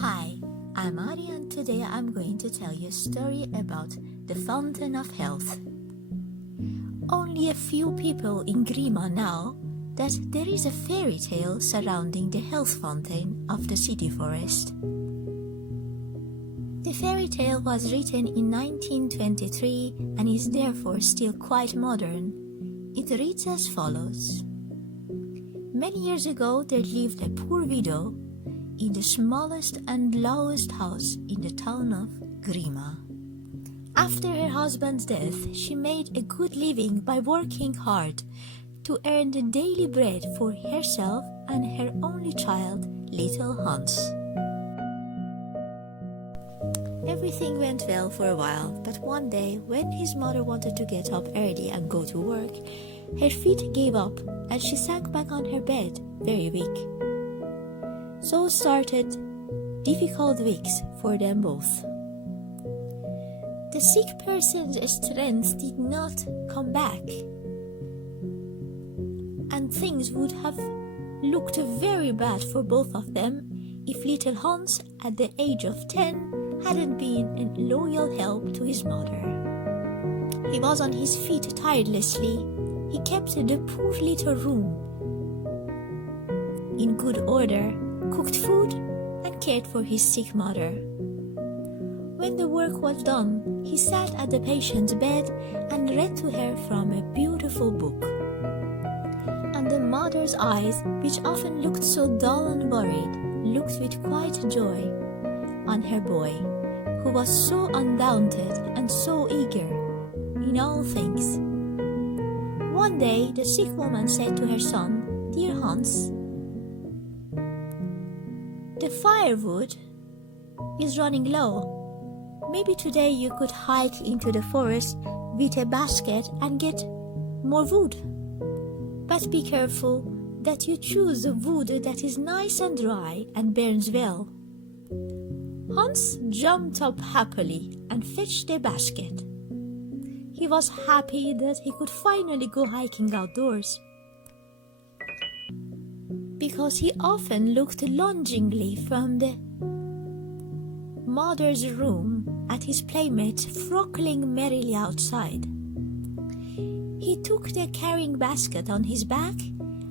Hi, I'm Ari and today I'm going to tell you a story about the Fountain of Health. Only a few people in Grima know that there is a fairy tale surrounding the health fountain of the city forest. The fairy tale was written in 1923 and is therefore still quite modern. It reads as follows. Many years ago there lived a poor widow in the smallest and lowest house in the town of Grima. After her husband's death, she made a good living by working hard to earn the daily bread for herself and her only child, little Hans. Everything went well for a while, but one day when his mother wanted to get up early and go to work, her feet gave up and she sank back on her bed, very weak. So started difficult weeks for them both. The sick person's strength did not come back, and things would have looked very bad for both of them if little Hans, at the age of 10, hadn't been a loyal help to his mother. He was on his feet tirelessly. He kept the poor little room in good order, cooked food, and cared for his sick mother. When the work was done, he sat at the patient's bed and read to her from a beautiful book. And the mother's eyes, which often looked so dull and worried, looked with quiet joy on her boy, who was so undaunted and so eager in all things. One day, the sick woman said to her son, "Dear Hans, the firewood is running low. Maybe today you could hike into the forest with a basket and get more wood. But be careful that you choose the wood that is nice and dry and burns well." Hans jumped up happily and fetched the basket. He was happy that he could finally go hiking outdoors, because he often looked longingly from the mother's room at his playmates frolicking merrily outside. He took the carrying basket on his back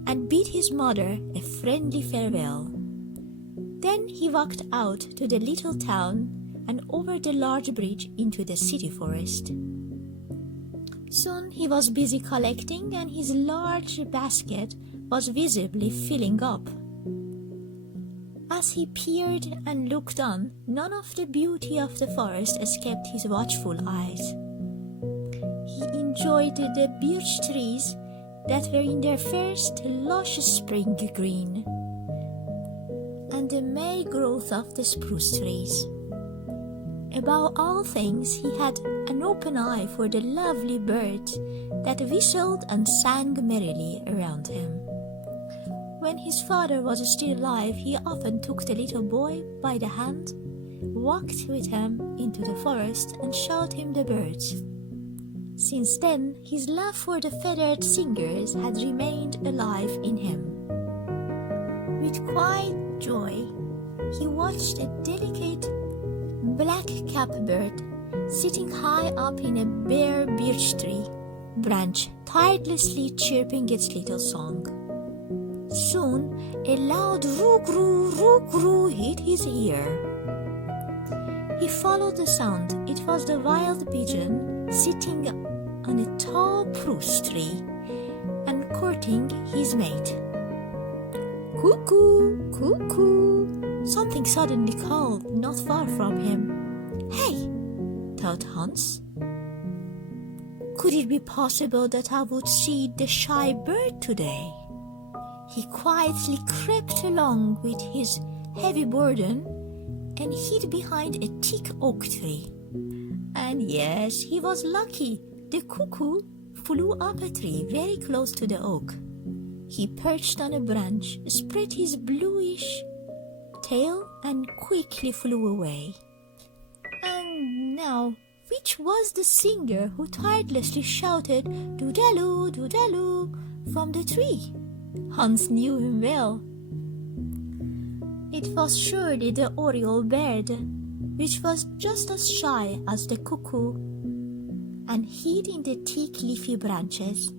and bid his mother a friendly farewell. Then he walked out to the little town and over the large bridge into the city forest. Soon he was busy collecting and his large basket was visibly filling up. As he peered and looked on, none of the beauty of the forest escaped his watchful eyes. He enjoyed the birch trees that were in their first lush spring green, and the May growth of the spruce trees. Above all things, he had an open eye for the lovely birds that whistled and sang merrily around him. When his father was still alive, he often took the little boy by the hand, walked with him into the forest, and showed him the birds. Since then, his love for the feathered singers had remained alive in him. With quiet joy, he watched a delicate black-capped bird sitting high up in a bare birch tree branch, tirelessly chirping its little song. Soon, a loud roo-groo, roo-groo hit his ear. He followed the sound. It was the wild pigeon sitting on a tall spruce tree and courting his mate. "Cuckoo, cuckoo," something suddenly called not far from him. "Hey," thought Hans. Could it be possible that I would see the shy bird today? He quietly crept along with his heavy burden and hid behind a thick oak tree. And yes, he was lucky. The cuckoo flew up a tree very close to the oak. He perched on a branch, spread his bluish tail, and quickly flew away. And now, which was the singer who tirelessly shouted "Doodaloo, doodaloo" from the tree? Hans knew him well. It was surely the oriole bird, which was just as shy as the cuckoo and hid in the thick leafy branches.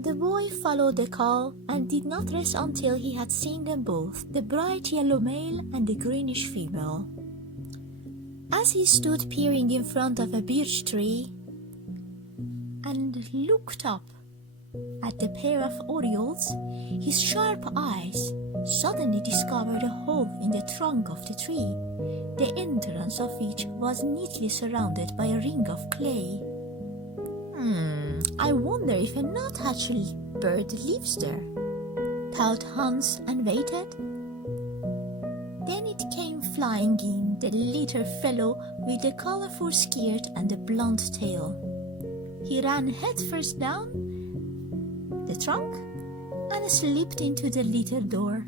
The boy followed the call and did not rest until he had seen them both, the bright yellow male and the greenish female. As he stood peering in front of a birch tree and looked up at the pair of orioles, his sharp eyes suddenly discovered a hole in the trunk of the tree, the entrance of which was neatly surrounded by a ring of clay. I wonder if a nuthatch bird lives there, thought Hans, and waited. Then it came flying in, the little fellow with the colorful skirt and the blonde tail. He ran headfirst down the trunk and slipped into the little door.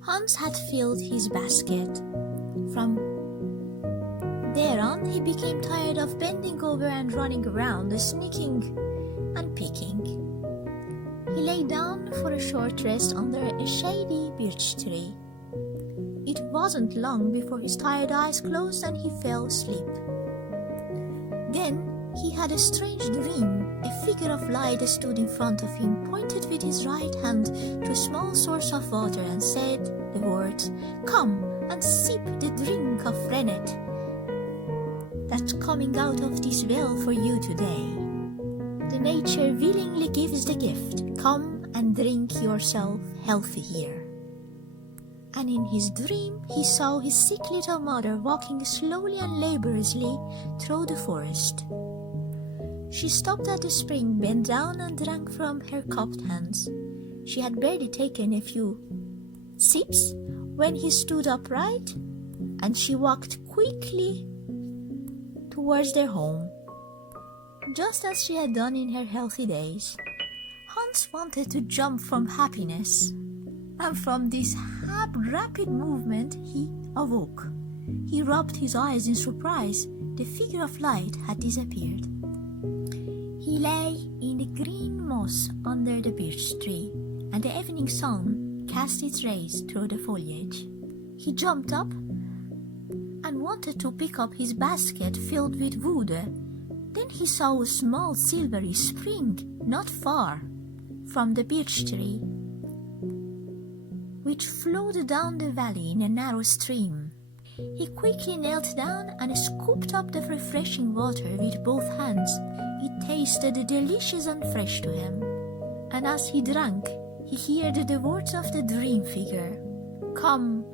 Hans had filled his basket. From there on, he became tired of bending over and running around, sneaking and picking. He lay down for a short rest under a shady birch tree. It wasn't long before his tired eyes closed and he fell asleep. Then he had a strange dream. A figure of light stood in front of him, pointed with his right hand to a small source of water and said the words, "Come and sip the drink of rennet that's coming out of this well for you today. The nature willingly gives the gift. Come and drink yourself healthy here." And in his dream, he saw his sick little mother walking slowly and laboriously through the forest. She stopped at the spring, bent down and drank from her cupped hands. She had barely taken a few sips when he stood upright, and she walked quickly towards their home, just as she had done in her healthy days. Hans wanted to jump from happiness, and from this rapid movement he awoke. He rubbed his eyes in surprise. The figure of light had disappeared. He lay in the green moss under the birch tree, and the evening sun cast its rays through the foliage. He jumped up and wanted to pick up his basket filled with wood. Then he saw a small silvery spring not far from the birch tree, which flowed down the valley in a narrow stream. He quickly knelt down and scooped up the refreshing water with both hands. It tasted delicious and fresh to him, and as he drank, he heard the words of the dream figure, "Come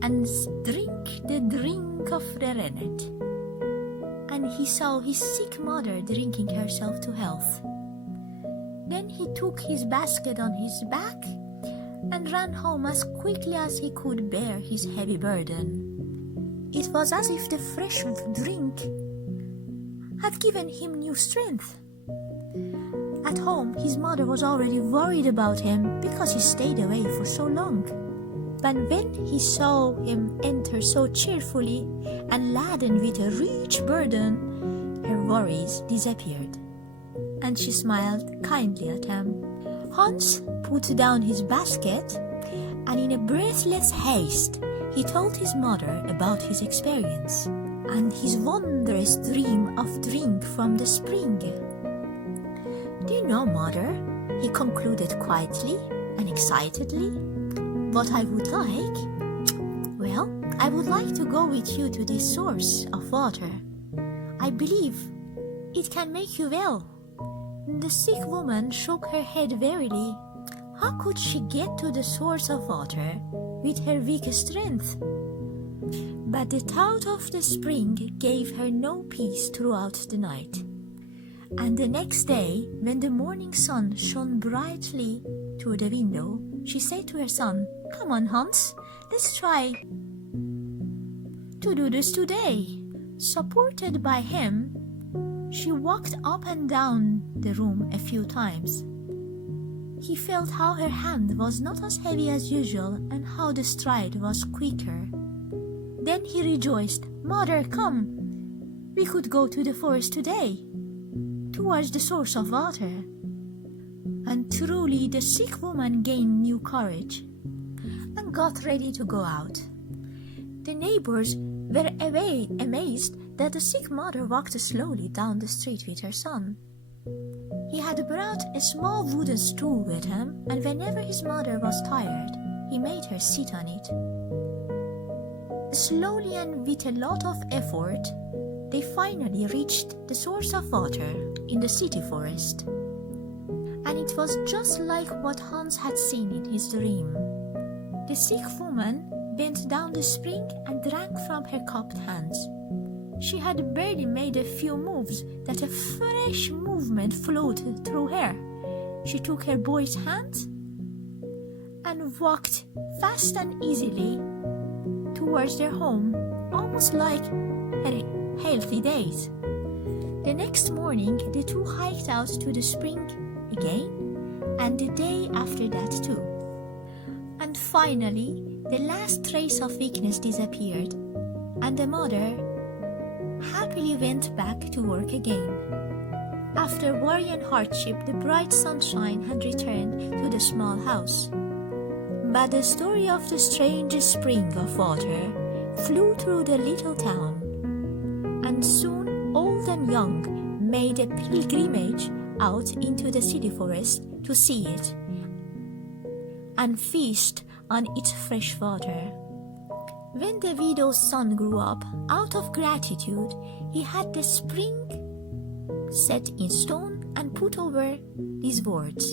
and drink the drink of the rennet." And he saw his sick mother drinking herself to health. Then he took his basket on his back and ran home as quickly as he could bear his heavy burden. It was as if the fresh drink had given him new strength. At home, his mother was already worried about him because he stayed away for so long. But when he saw him enter so cheerfully and laden with a rich burden, her worries disappeared, and she smiled kindly at him. Hans put down his basket, and in a breathless haste, he told his mother about his experience and his wondrous dream of drink from the spring. "Do you know, Mother," he concluded quietly and excitedly, "what I would like? Well, I would like to go with you to this source of water. I believe it can make you well." The sick woman shook her head wearily. How could she get to the source of water with her weak strength? But the thought of the spring gave her no peace throughout the night. And the next day, when the morning sun shone brightly through the window, she said to her son, "Come on, Hans, let's try to do this today." Supported by him, she walked up and down the room a few times. He felt how her hand was not as heavy as usual and how the stride was quicker. Then he rejoiced, "Mother, come! We could go to the forest today, towards the source of water." And truly the sick woman gained new courage. and got ready to go out. The neighbors were amazed that the sick mother walked slowly down the street with her son. He had brought a small wooden stool with him, and whenever his mother was tired, he made her sit on it. Slowly and with a lot of effort, they finally reached the source of water in the city forest. And it was just like what Hans had seen in his dream. The sick woman bent down the spring and drank from her cupped hands. She had barely made a few moves that a fresh movement flowed through her. She took her boy's hand and walked fast and easily towards their home, almost like her healthy days. The next morning, the two hiked out to the spring again, and the day after that too. And finally, the last trace of weakness disappeared, and the mother happily went back to work again. After worry and hardship, the bright sunshine had returned to the small house. But the story of the strange spring of water flew through the little town, and soon old and young made a pilgrimage out into the city forest to see it and feast on its fresh water. When the widow's son grew up, out of gratitude, he had the spring set in stone and put over these words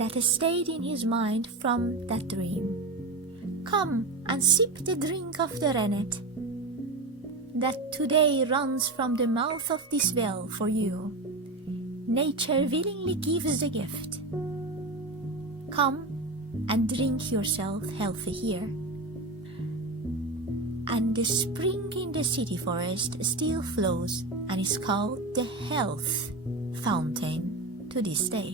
that stayed in his mind from that dream. Come and sip the drink of the rennet that today runs from the mouth of this well for you. Nature willingly gives the gift. Come and drink yourself healthy here. And the spring in the city forest still flows and is called the Health Fountain to this day.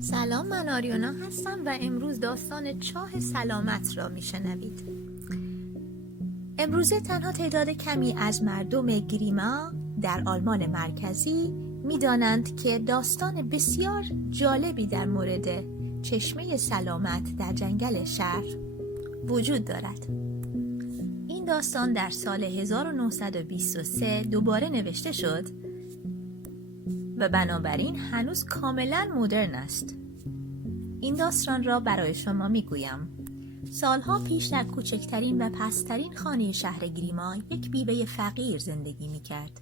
سلام، من آریانا هستم و امروز داستان چاه سلامت را میشنوید. امروزه تنها تعداد کمی از مردم گریما در آلمان مرکزی میدانند که داستان بسیار جالبی در مورد چشمه سلامت در جنگل شهر وجود دارد. این داستان در سال 1923 دوباره نوشته شد و بنابراین هنوز کاملا مدرن است. این داستان را برای شما میگویم. سالها پیش در کوچکترین و پسترین خانه شهر گریما یک بیوه فقیر زندگی میکرد.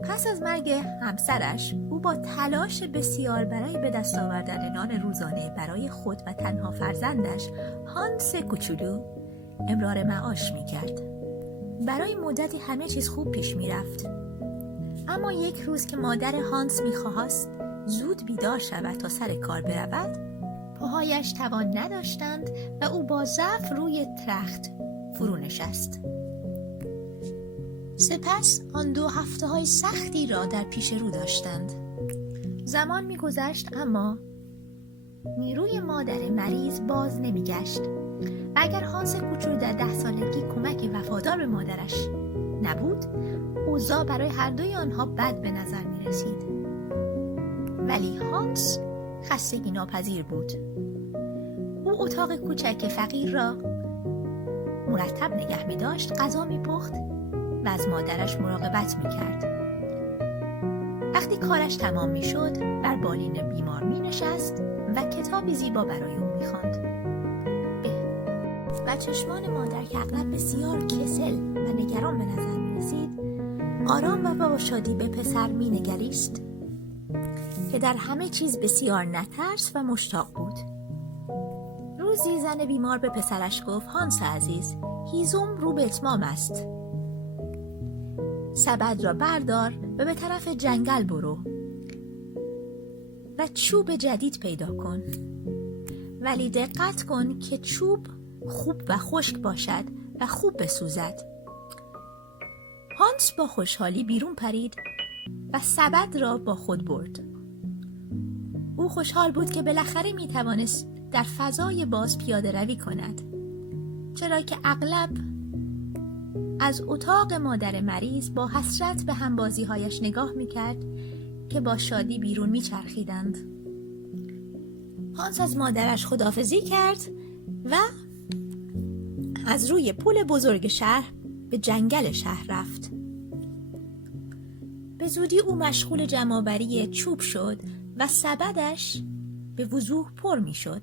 پس از مرگ همسرش، او با تلاش بسیار برای به دست آوردن نان روزانه برای خود و تنها فرزندش هانس کوچولو امرار معاش میکرد. برای مدتی همه چیز خوب پیش میرفت. اما یک روز که مادر هانس میخواست زود بیدار شود تا سر کار برود، پاهایش توان نداشتند و او با ضعف روی تخت فرو نشست. سپس آن 2 هفته‌های سختی را در پیش رو داشتند. زمان می‌گذشت اما نیروی مادر مریض باز نمی‌گشت. و اگر هانس کوچولو در 10 سالگی کمک وفادار به مادرش نبود، اوضاع برای هر دوی آنها بد به نظر می‌رسید. ولی هانس خستگی ناپذیر بود. او اتاق کوچک فقیر را مرتب نگه می‌داشت، غذا می‌پخت و از مادرش مراقبت می‌کرد. وقتی کارش تمام می‌شد، بر بالین بیمار می‌نشست و کتابی زیبا برای او می‌خواند. و چشمان مادر که اغلب بسیار کسل و نگران به نظر می‌رسید، آرام و با شادی به پسر می‌نگریست که در همه چیز بسیار نترس و مشتاق بود. روزی زن بیمار به پسرش گفت: هانس عزیز، هیزم رو به اتمام است. سبد را بردار و به طرف جنگل برو و چوب جدید پیدا کن. ولی دقت کن که چوب خوب و خشک باشد و خوب بسوزد. هانس با خوشحالی بیرون پرید و سبد را با خود برد. او خوشحال بود که بالاخره میتوانست در فضای باز پیاده روی کند، چرا که اغلب از اتاق مادر مریض با حسرت به همبازی‌هایش نگاه می‌کرد که با شادی بیرون می‌چرخیدند. هانس از مادرش خداحافظی کرد و از روی پل بزرگ شهر به جنگل شهر رفت. به زودی او مشغول جمع‌آوری چوب شد و سبدش به وضوح پر می شد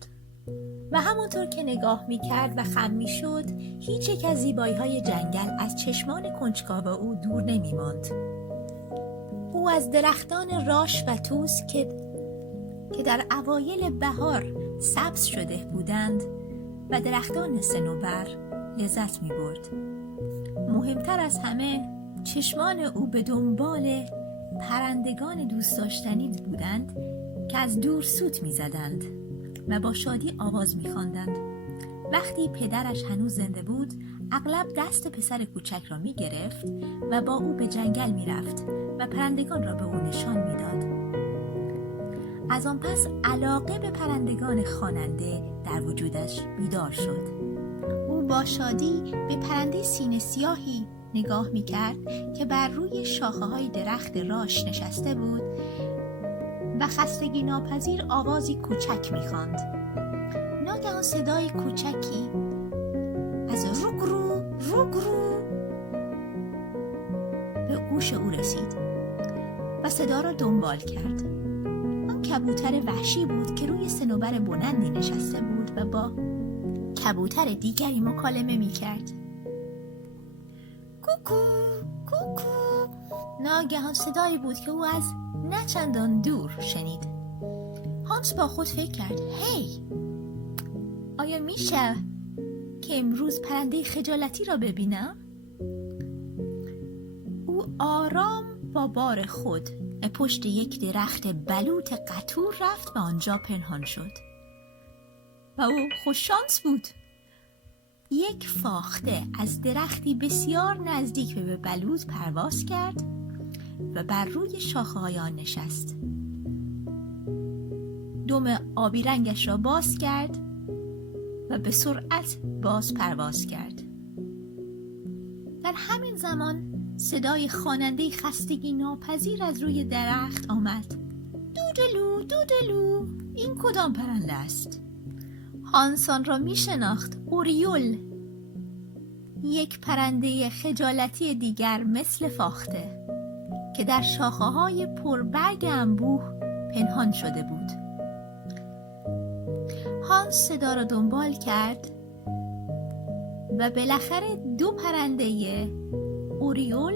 و همونطور که نگاه می کرد و خم می شد هیچ یک از زیبایی‌های جنگل از چشمان کنجکاو او دور نمی ماند. او از درختان راش و توس که در اوایل بهار سبز شده بودند و درختان صنوبر لذت می برد. مهمتر از همه چشمان او به دنبال پرندگان دوست داشتنی بودند که از دور سوت می زدند و با شادی آواز می خواندند. وقتی پدرش هنوز زنده بود اغلب دست پسر کوچک را می گرفت و با او به جنگل می رفت و پرندگان را به او نشان می داد. از آن پس علاقه به پرندگان خواننده در وجودش بیدار شد. او با شادی به پرنده سینه سیاهی نگاه می کرد که بر روی شاخه های درخت راش نشسته بود و خستگی ناپذیر آوازی کوچک می خواند. ناگهان صدای کوچکی از روگرو روگرو به گوش او رسید و صدا را دنبال کرد. آن کبوتر وحشی بود که روی صنوبر بلندی نشسته بود و با کبوتر دیگری مکالمه می کرد. کوکو کوکو. ناگهان صدایی بود که او از نه چندان دور شنید. هانس با خود فکر کرد هی، آیا میشه که امروز پرنده خجالتی را ببینم؟ او آرام با بار خود پشت یک درخت بلوط قطور رفت و آنجا پنهان شد و او خوششانس بود. یک فاخته از درختی بسیار نزدیک به بلوط پرواز کرد و بر روی شاخه‌های آن نشست. دم آبی رنگش را باز کرد و به سرعت باز پرواز کرد. در همین زمان صدای خواننده خستگی ناپذیر از روی درخت آمد. دودلو دودلو، این کدام پرنده است؟ هانس آن را می شناخت. اوریول، یک پرنده خجالتی دیگر مثل فاخته که در شاخه‌های پربرگ انبوه پنهان شده بود. هانس صدا را دنبال کرد و بالاخره دو پرنده اوریول،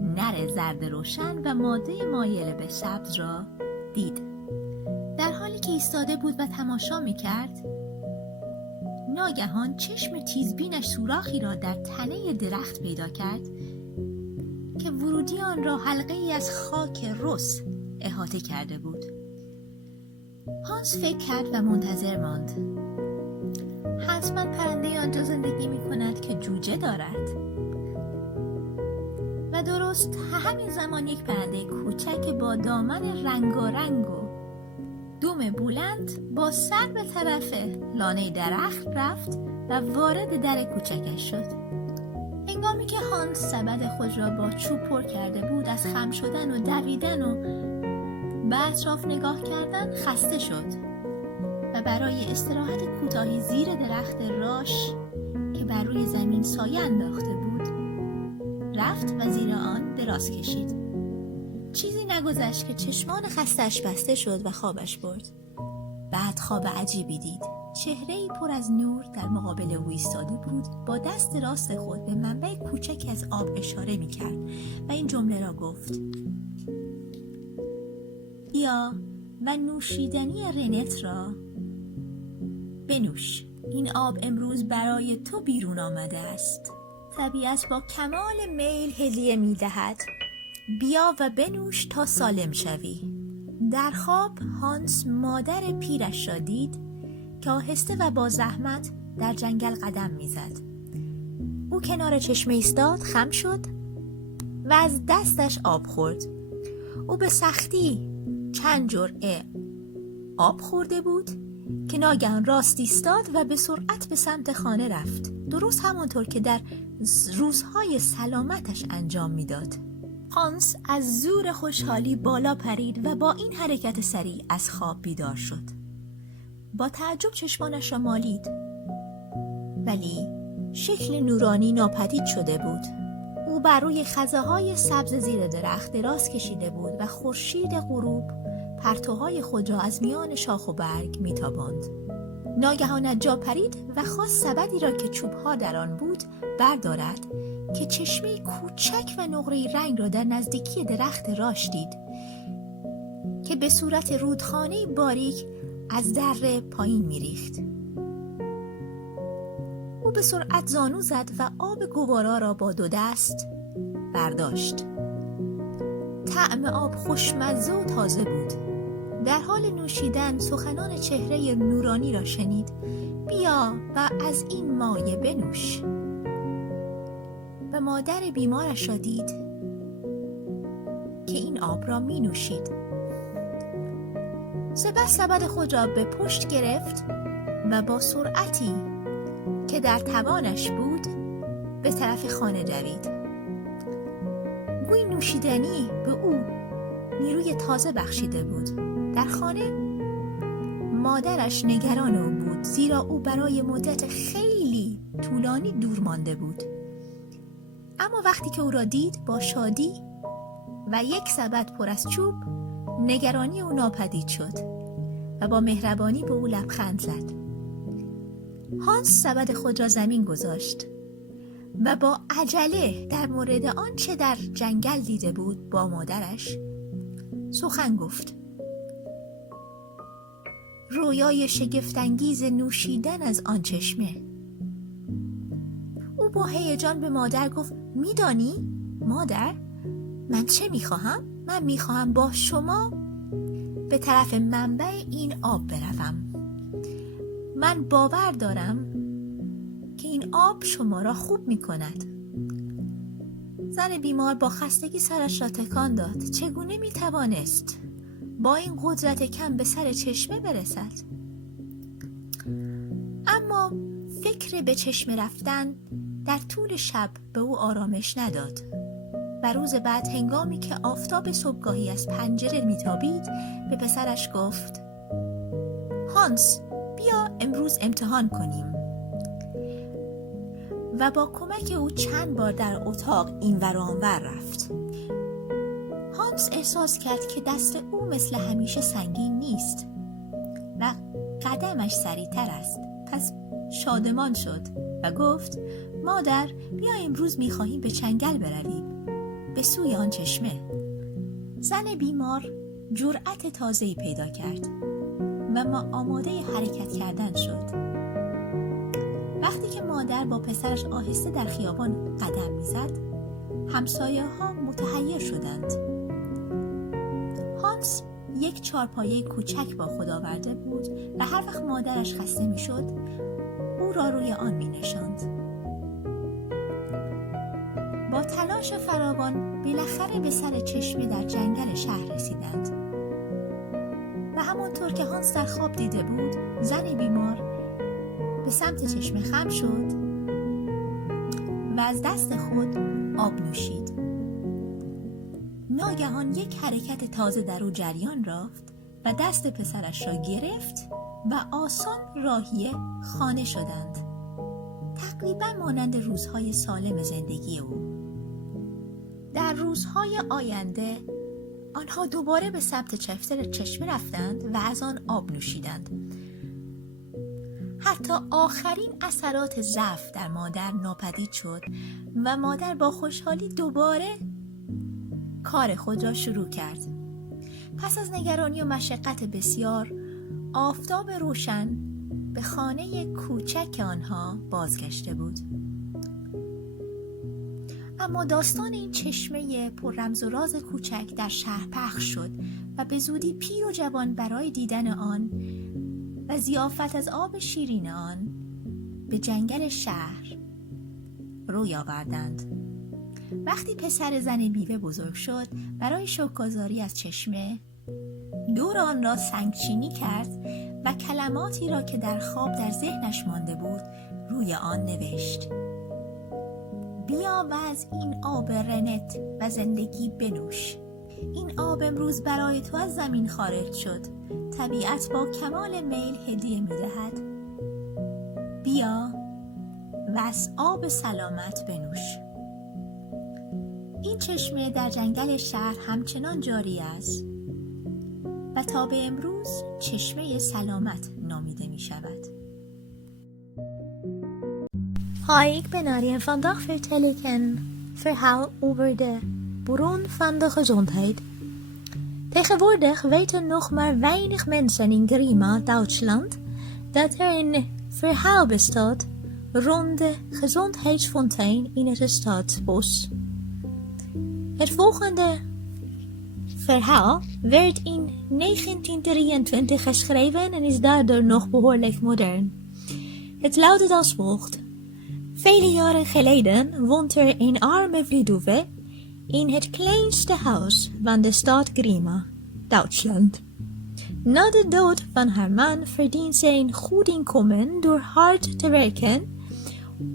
نر زرد روشن و ماده مایل به سبز را دید. در حالی که ایستاده بود و تماشا می کرد ناگهان چشم تیزبینش سوراخی را در تنه درخت پیدا کرد که ورودی آن را حلقه ای از خاک رس احاطه کرده بود. هانس فکر کرد و منتظر ماند. حتما پرنده آنجا زندگی می کند که جوجه دارد. و درست همین زمان یک پرنده کوچک با دامن رنگارنگ و دم بلند با سر به طرف لانه درخت رفت و وارد در کوچکش شد. هنگامی که هانس سبد خود را با چوب پر کرده بود از خم شدن و دویدن و به اطراف نگاه کردن خسته شد و برای استراحت کوتاهی زیر درخت راش که بر روی زمین سایه انداخته بود رفت و زیر آن دراز کشید. چیزی نگذشت که چشمان خسته‌اش بسته شد و خوابش برد. بعد خواب عجیبی دید. چهره‌ای پر از نور در مقابل او ایستاده بود، با دست راست خود به منبع کوچکی از آب اشاره می‌کرد و این جمله را گفت: بیا و نوشیدنی رنت را بنوش. این آب امروز برای تو بیرون آمده است. طبیعت با کمال میل هدیه می‌دهد. بیا و بنوش تا سالم شوی. در خواب هانس مادر پیرش را دید که آهسته و با زحمت در جنگل قدم میزد. او کنار چشمه ایستاد، خم شد و از دستش آب خورد. او به سختی چند جرعه آب خورده بود که ناگهان راست ایستاد و به سرعت به سمت خانه رفت، درست همانطور که در روزهای سلامتش انجام میداد. هانس از زور خوشحالی بالا پرید و با این حرکت سریع از خواب بیدار شد. با تعجب چشمانش را مالید، ولی شکل نورانی ناپدید شده بود. او بر روی خزه‌های سبز زیر درخت دراز کشیده بود و خورشید غروب پرتوهای خود را از میان شاخ و برگ میتاباند. ناگهان از جا پرید و خواست سبدی را که چوبها در آن بود بردارد که چشمه کوچک و نقره‌ای رنگ را در نزدیکی درخت راش دید که به صورت رودخانه باریک از دره پایین میریخت. او به سرعت زانو زد و آب گوارا را با 2 دست برداشت. طعم آب خوشمزه و تازه بود. در حال نوشیدن سخنان چهره نورانی را شنید: بیا و از این مایه بنوش. و مادر بیمارش را دید که این آب را می نوشید. سپس سبد خود را به پشت گرفت و با سرعتی که در توانش بود به طرف خانه دوید. گویی نوشیدنی به او نیروی تازه بخشیده بود. در خانه مادرش نگران او بود، زیرا او برای مدت خیلی طولانی دور مانده بود. اما وقتی که او را دید با شادی و یک سبد پر از چوب، نگرانی او ناپدید شد و با مهربانی به او لبخند زد. هانس سبد خود را زمین گذاشت و با عجله در مورد آنچه در جنگل دیده بود با مادرش سخن گفت. رویای شگفت‌انگیز نوشیدن از آن چشمه. او با هیجان به مادر گفت: میدانی مادر، من چه میخواهم؟ من میخواهم با شما به طرف منبع این آب بروم. من باور دارم که این آب شما را خوب میکند. زن بیمار با خستگی سرش را تکان داد. چگونه میتوانست با این قدرت کم به سر چشمه برسد؟ اما فکر به چشمه رفتن در طول شب به او آرامش نداد و روز بعد هنگامی که آفتاب صبحگاهی از پنجره میتابید به پسرش گفت: هانس، بیا امروز امتحان کنیم. و با کمک او چند بار در اتاق اینور و آنور رفت. هانس احساس کرد که دست او مثل همیشه سنگین نیست و قدمش سریعتر است. پس شادمان شد و گفت: مادر، بیا امروز میخواهیم به چنگل برویم، به سوی آن چشمه. زن بیمار جرأت تازه‌ای پیدا کرد و ما آماده حرکت کردن شد. وقتی که مادر با پسرش آهسته در خیابان قدم میزد، همسایه ها متحیر شدند. هانس یک چارپایه کوچک با خود آورده بود و هر وقت مادرش خسته میشد او را روی آن می نشاند. با تلاش فراوان بالاخره به سر چشمه در جنگل شهر رسیدند و همانطور که هانس در خواب دیده بود، زن بیمار به سمت چشمه خم شد و از دست خود آب نوشید. ناگهان یک حرکت تازه در او جریان یافت و دست پسرش را گرفت و آسان راهی خانه شدند، تقریبا مانند روزهای سالم زندگی او. در روزهای آینده آنها دوباره به سمت چشمه رفتند و از آن آب نوشیدند. حتی آخرین اثرات ضعف در مادر ناپدید شد و مادر با خوشحالی دوباره کار خود را شروع کرد. پس از نگرانی و مشقت بسیار، آفتاب روشن به خانه کوچک آنها بازگشته بود. اما داستان این چشمه پر رمز و راز کوچک در شهر پخش شد و به زودی پیر و جوان برای دیدن آن و ضیافت از آب شیرین آن به جنگل شهر روی آوردند. وقتی پسر زن بیوه بزرگ شد، برای شکرگزاری از چشمه دور آن را سنگچینی کرد و کلماتی را که در خواب در ذهنش مانده بود روی آن نوشت: بیا و از این آب رنت و زندگی بنوش. این آب امروز برای تو از زمین خارج شد. طبیعت با کمال میل هدیه می‌دهد. بیا و از آب سلامت بنوش. این چشمه در جنگل شهر همچنان جاری است و تا به امروز چشمه سلامت نامیده می شود. Hoi, ik ben Arjen. Vandaag vertel ik een verhaal over de bron van de gezondheid. Tegenwoordig weten nog maar weinig mensen in Grima, Duitsland, dat er een verhaal bestaat rond de gezondheidsfontein in het stadsbos. Het volgende verhaal werd in 1923 geschreven en is daardoor nog behoorlijk modern. Het luidt als volgt. Vele jaren geleden woont er een arme weduwe in het kleinste huis van de stad Grima, Duitsland. Na de dood van haar man verdient zij een goed inkomen door hard te werken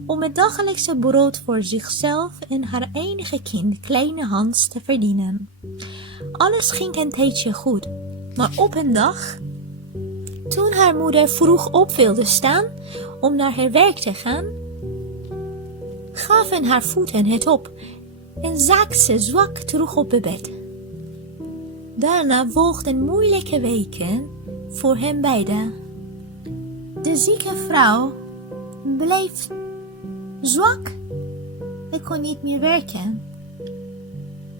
om het dagelijkse brood voor zichzelf en haar enige kind, kleine Hans, te verdienen. Alles ging een tijdje goed, maar op een dag, toen haar moeder vroeg op wilde staan om naar haar werk te gaan, gaven haar voeten het op en zakte ze zwak terug op het bed. Daarna volgden moeilijke weken voor hen beiden. De zieke vrouw bleef zwak en kon niet meer werken.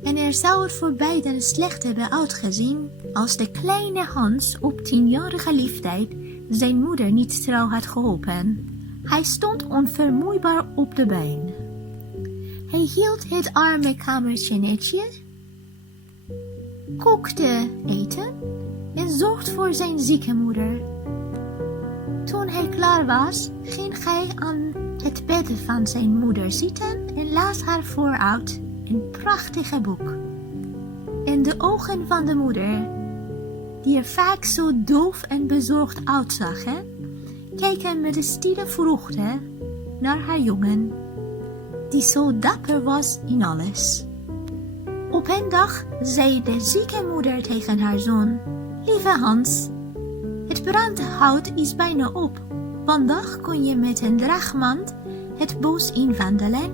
En er zou het voor beiden slecht hebben uitgezien als de kleine Hans op 10-jarige leeftijd zijn moeder niet trouw had geholpen. Hij stond onvermoeibaar op de been. Hij hield het arme kamertje netjes, kookte eten en zorgde voor zijn zieke moeder. Toen hij klaar was, ging hij aan het bed van zijn moeder zitten en las haar vooruit een prachtige boek. En de ogen van de moeder, die er vaak zo doof en bezorgd uitzag, keken met de stille vreugde naar haar jongen, die zo dapper was in alles. Op een dag zei de zieke moeder tegen haar zoon: Lieve Hans, het brandhout is bijna op. Vandaag kun je met een draagmand het bos inwandelen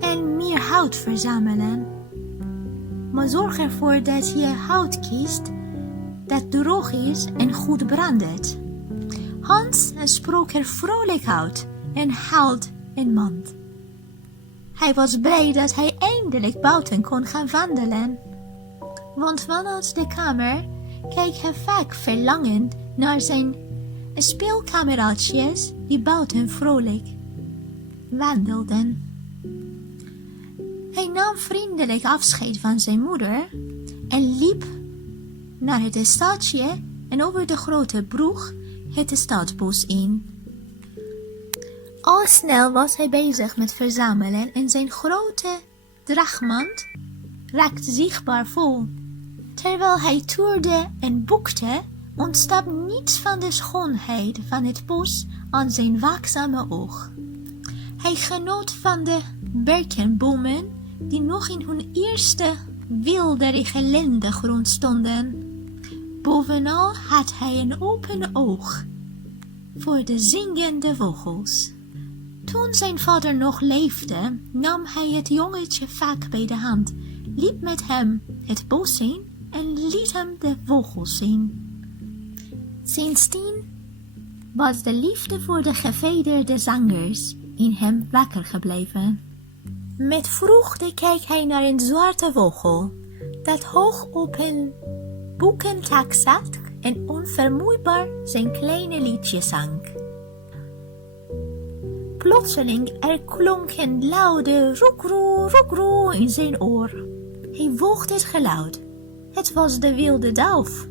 en meer hout verzamelen. Maar zorg ervoor dat je hout kiest dat droog is en goed brandt. Hans sprong er vrolijk uit en haalde een mand. Hij was blij dat hij eindelijk buiten kon gaan wandelen. Want vanuit de kamer keek hij vaak verlangend naar zijn speelkameraadjes die buiten vrolijk wandelden. Hij nam vriendelijk afscheid van zijn moeder en liep naar het stadje en over de grote brug het stadsbos in. Al snel was hij bezig met verzamelen en zijn grote draagmand raakte zichtbaar vol. Terwijl hij toerde en boekte, ontstak niets van de schoonheid van het bos aan zijn waakzame oog. Hij genoot van de berkenbomen die nog in hun eerste wilderige lentegrond stonden. Bovenal had hij een open oog voor de zingende vogels. Toen zijn vader nog leefde, nam hij het jongetje vaak bij de hand, liep met hem het bos in en liet hem de vogels zien. Sindsdien was de liefde voor de gevederde zangers in hem wakker gebleven. Met vreugde keek hij naar een zwarte vogel, dat hoog op een boekentak zat en onvermoeibaar zijn kleine liedje zang. Plotseling er klonk een luide roekroe, roekroe in zijn oor. Hij woog het geluid. Het was de wilde duif,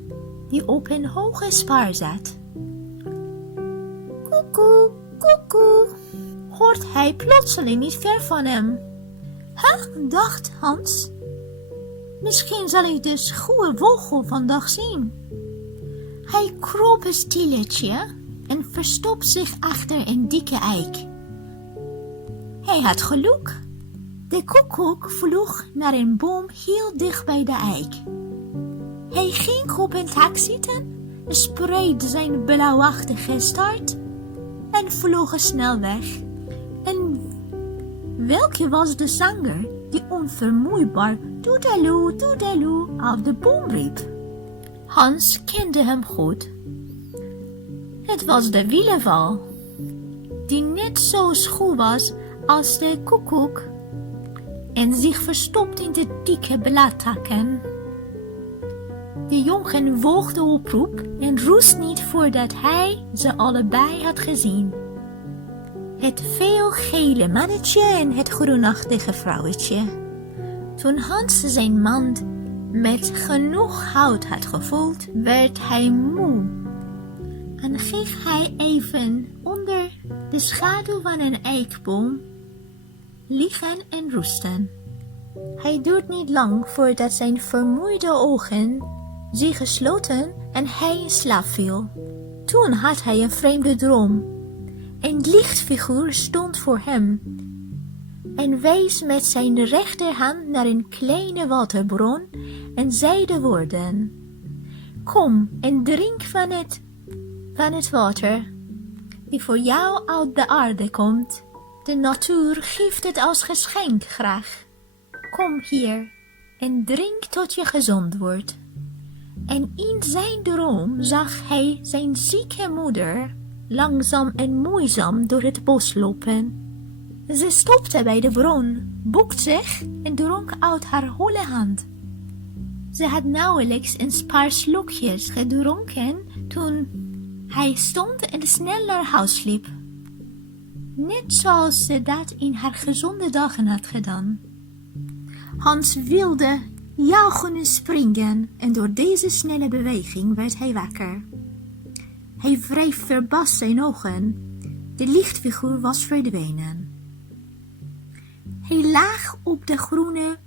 die op een hoge spaar zat. Koekoe, koekoe, hoort hij plotseling niet ver van hem. Dacht Hans. Misschien zal ik de goede vogel vandaag zien. Hij kroop een stilletje en verstopte zich achter een dikke eik. Hij had geluk. De koekoek vloog naar een boom heel dicht bij de eik. Hij ging op een tak zitten, spreidde zijn blauwachtige staart en vloog snel weg. En welke was de zanger die onvermoeibaar toedeloe, toedeloe op de boom riep? Hans kende hem goed. Het was de wielenval, die net zo schuw was als de koekoek en zich verstopt in de dikke bladtakken. De jongen woog de oproep en roest niet voordat hij ze allebei had gezien. Het veelgele mannetje en het groenachtige vrouwtje. Toen Hans zijn mand met genoeg hout had gevuld, werd hij moe en ging hij even onder de schaduw van een eikboom liggen en rusten. Hij duurde niet lang voordat zijn vermoeide ogen zich gesloten en hij in slaap viel. Toen had hij een vreemde droom. Een lichtfiguur stond voor hem en wees met zijn rechterhand naar een kleine waterbron en zei de woorden: kom en drink van het water die voor jou uit de aarde komt. De natuur geeft het als geschenk graag. Kom hier en drink tot je gezond wordt. En in zijn droom zag hij zijn zieke moeder langzaam en moeizaam door het bos lopen. Ze stopte bij de bron, boekte zich en dronk uit haar holle hand. Ze had nauwelijks een paar slokjes gedronken toen hij stond en snel naar huis liep. Net zoals ze dat in haar gezonde dagen had gedaan. Hans wilde juichen en springen en door deze snelle beweging werd hij wakker. Hij wreef verbaasd zijn ogen. De lichtfiguur was verdwenen. Hij lag op de groene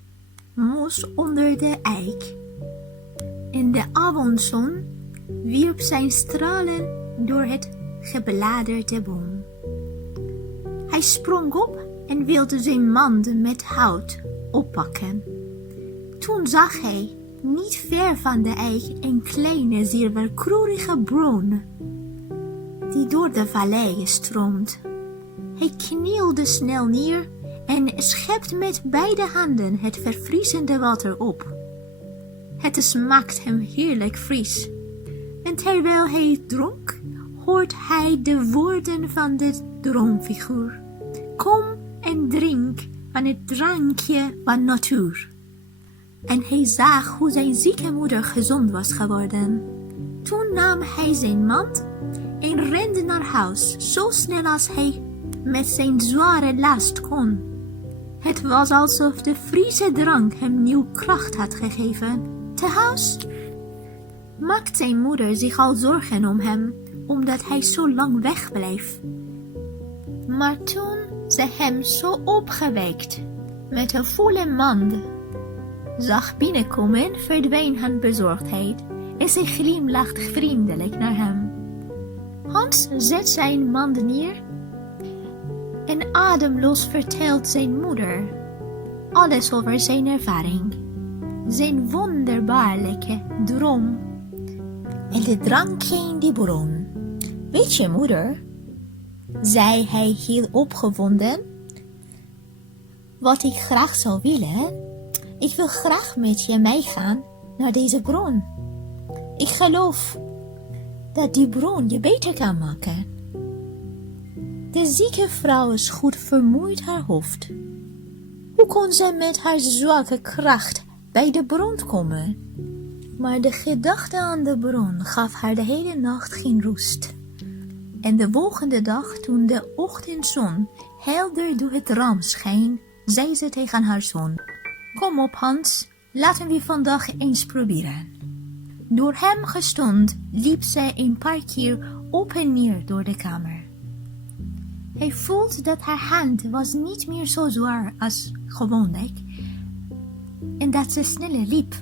mos onder de eik. En de avondzon wierp zijn stralen door het gebladerde boom. Hij sprong op en wilde zijn mand met hout oppakken. Toen zag hij, niet ver van de eik, een kleine, zilverkleurige bron, die door de vallei stroomt. Hij knielde snel neer en schept met beide handen het verfrissende water op. Het smaakt hem heerlijk fris. En terwijl hij dronk, hoort hij de woorden van de droomfiguur. Kom en drink van het drankje van natuur. En hij zag hoe zijn zieke moeder gezond was geworden. Toen nam hij zijn mand en rende naar huis, zo snel als hij met zijn zware last kon. Het was alsof de frisse drank hem nieuw kracht had gegeven. Te huis maakte zijn moeder zich al zorgen om hem, omdat hij zo lang wegbleef. Maar toen ze hem zo opgewekt met een volle mand zag binnenkomen, verdween haar bezorgdheid en ze glimlachte vriendelijk naar hem. Hans zet zijn mand neer en ademloos vertelt zijn moeder alles over zijn ervaring, zijn wonderbaarlijke droom en de drankje in die bron. Weet je, moeder, zei hij heel opgewonden, wat ik graag zou willen? Ik wil graag met je meegaan naar deze bron. Ik geloof dat die bron je beter kan maken. De zieke vrouw schudde vermoeid haar hoofd. Hoe kon ze met haar zwakke kracht bij de bron komen? Maar de gedachte aan de bron gaf haar de hele nacht geen rust. En de volgende dag, toen de ochtendzon helder door het raam scheen, zei ze tegen haar zoon: kom op, Hans, laten we vandaag eens proberen. Door hem gesteund liep zij een paar keer op en neer door de kamer. Hij voelde dat haar hand was niet meer zo zwaar als gewoonlijk en dat ze sneller liep.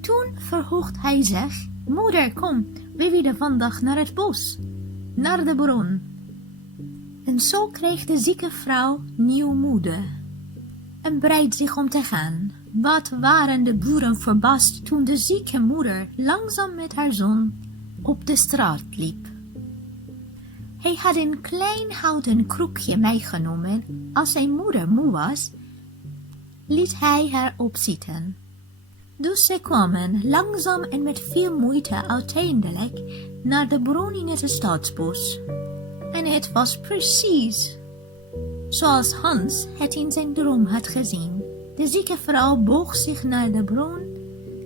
Toen verhoogde hij zich: moeder, kom, we willen vandaag naar het bos, naar de bron. En zo kreeg de zieke vrouw nieuw moed. en bereidt zich om te gaan. Wat waren de boeren verbaasd toen de zieke moeder langzaam met haar zoon op de straat liep. Hij had een klein houten krukje meegenomen. Als zijn moeder moe was, liet hij haar opzitten. Dus zij kwamen langzaam en met veel moeite uiteindelijk naar de bron in het stadsbos. En het was precies zoals Hans het in zijn droom had gezien. De zieke vrouw boog zich naar de bron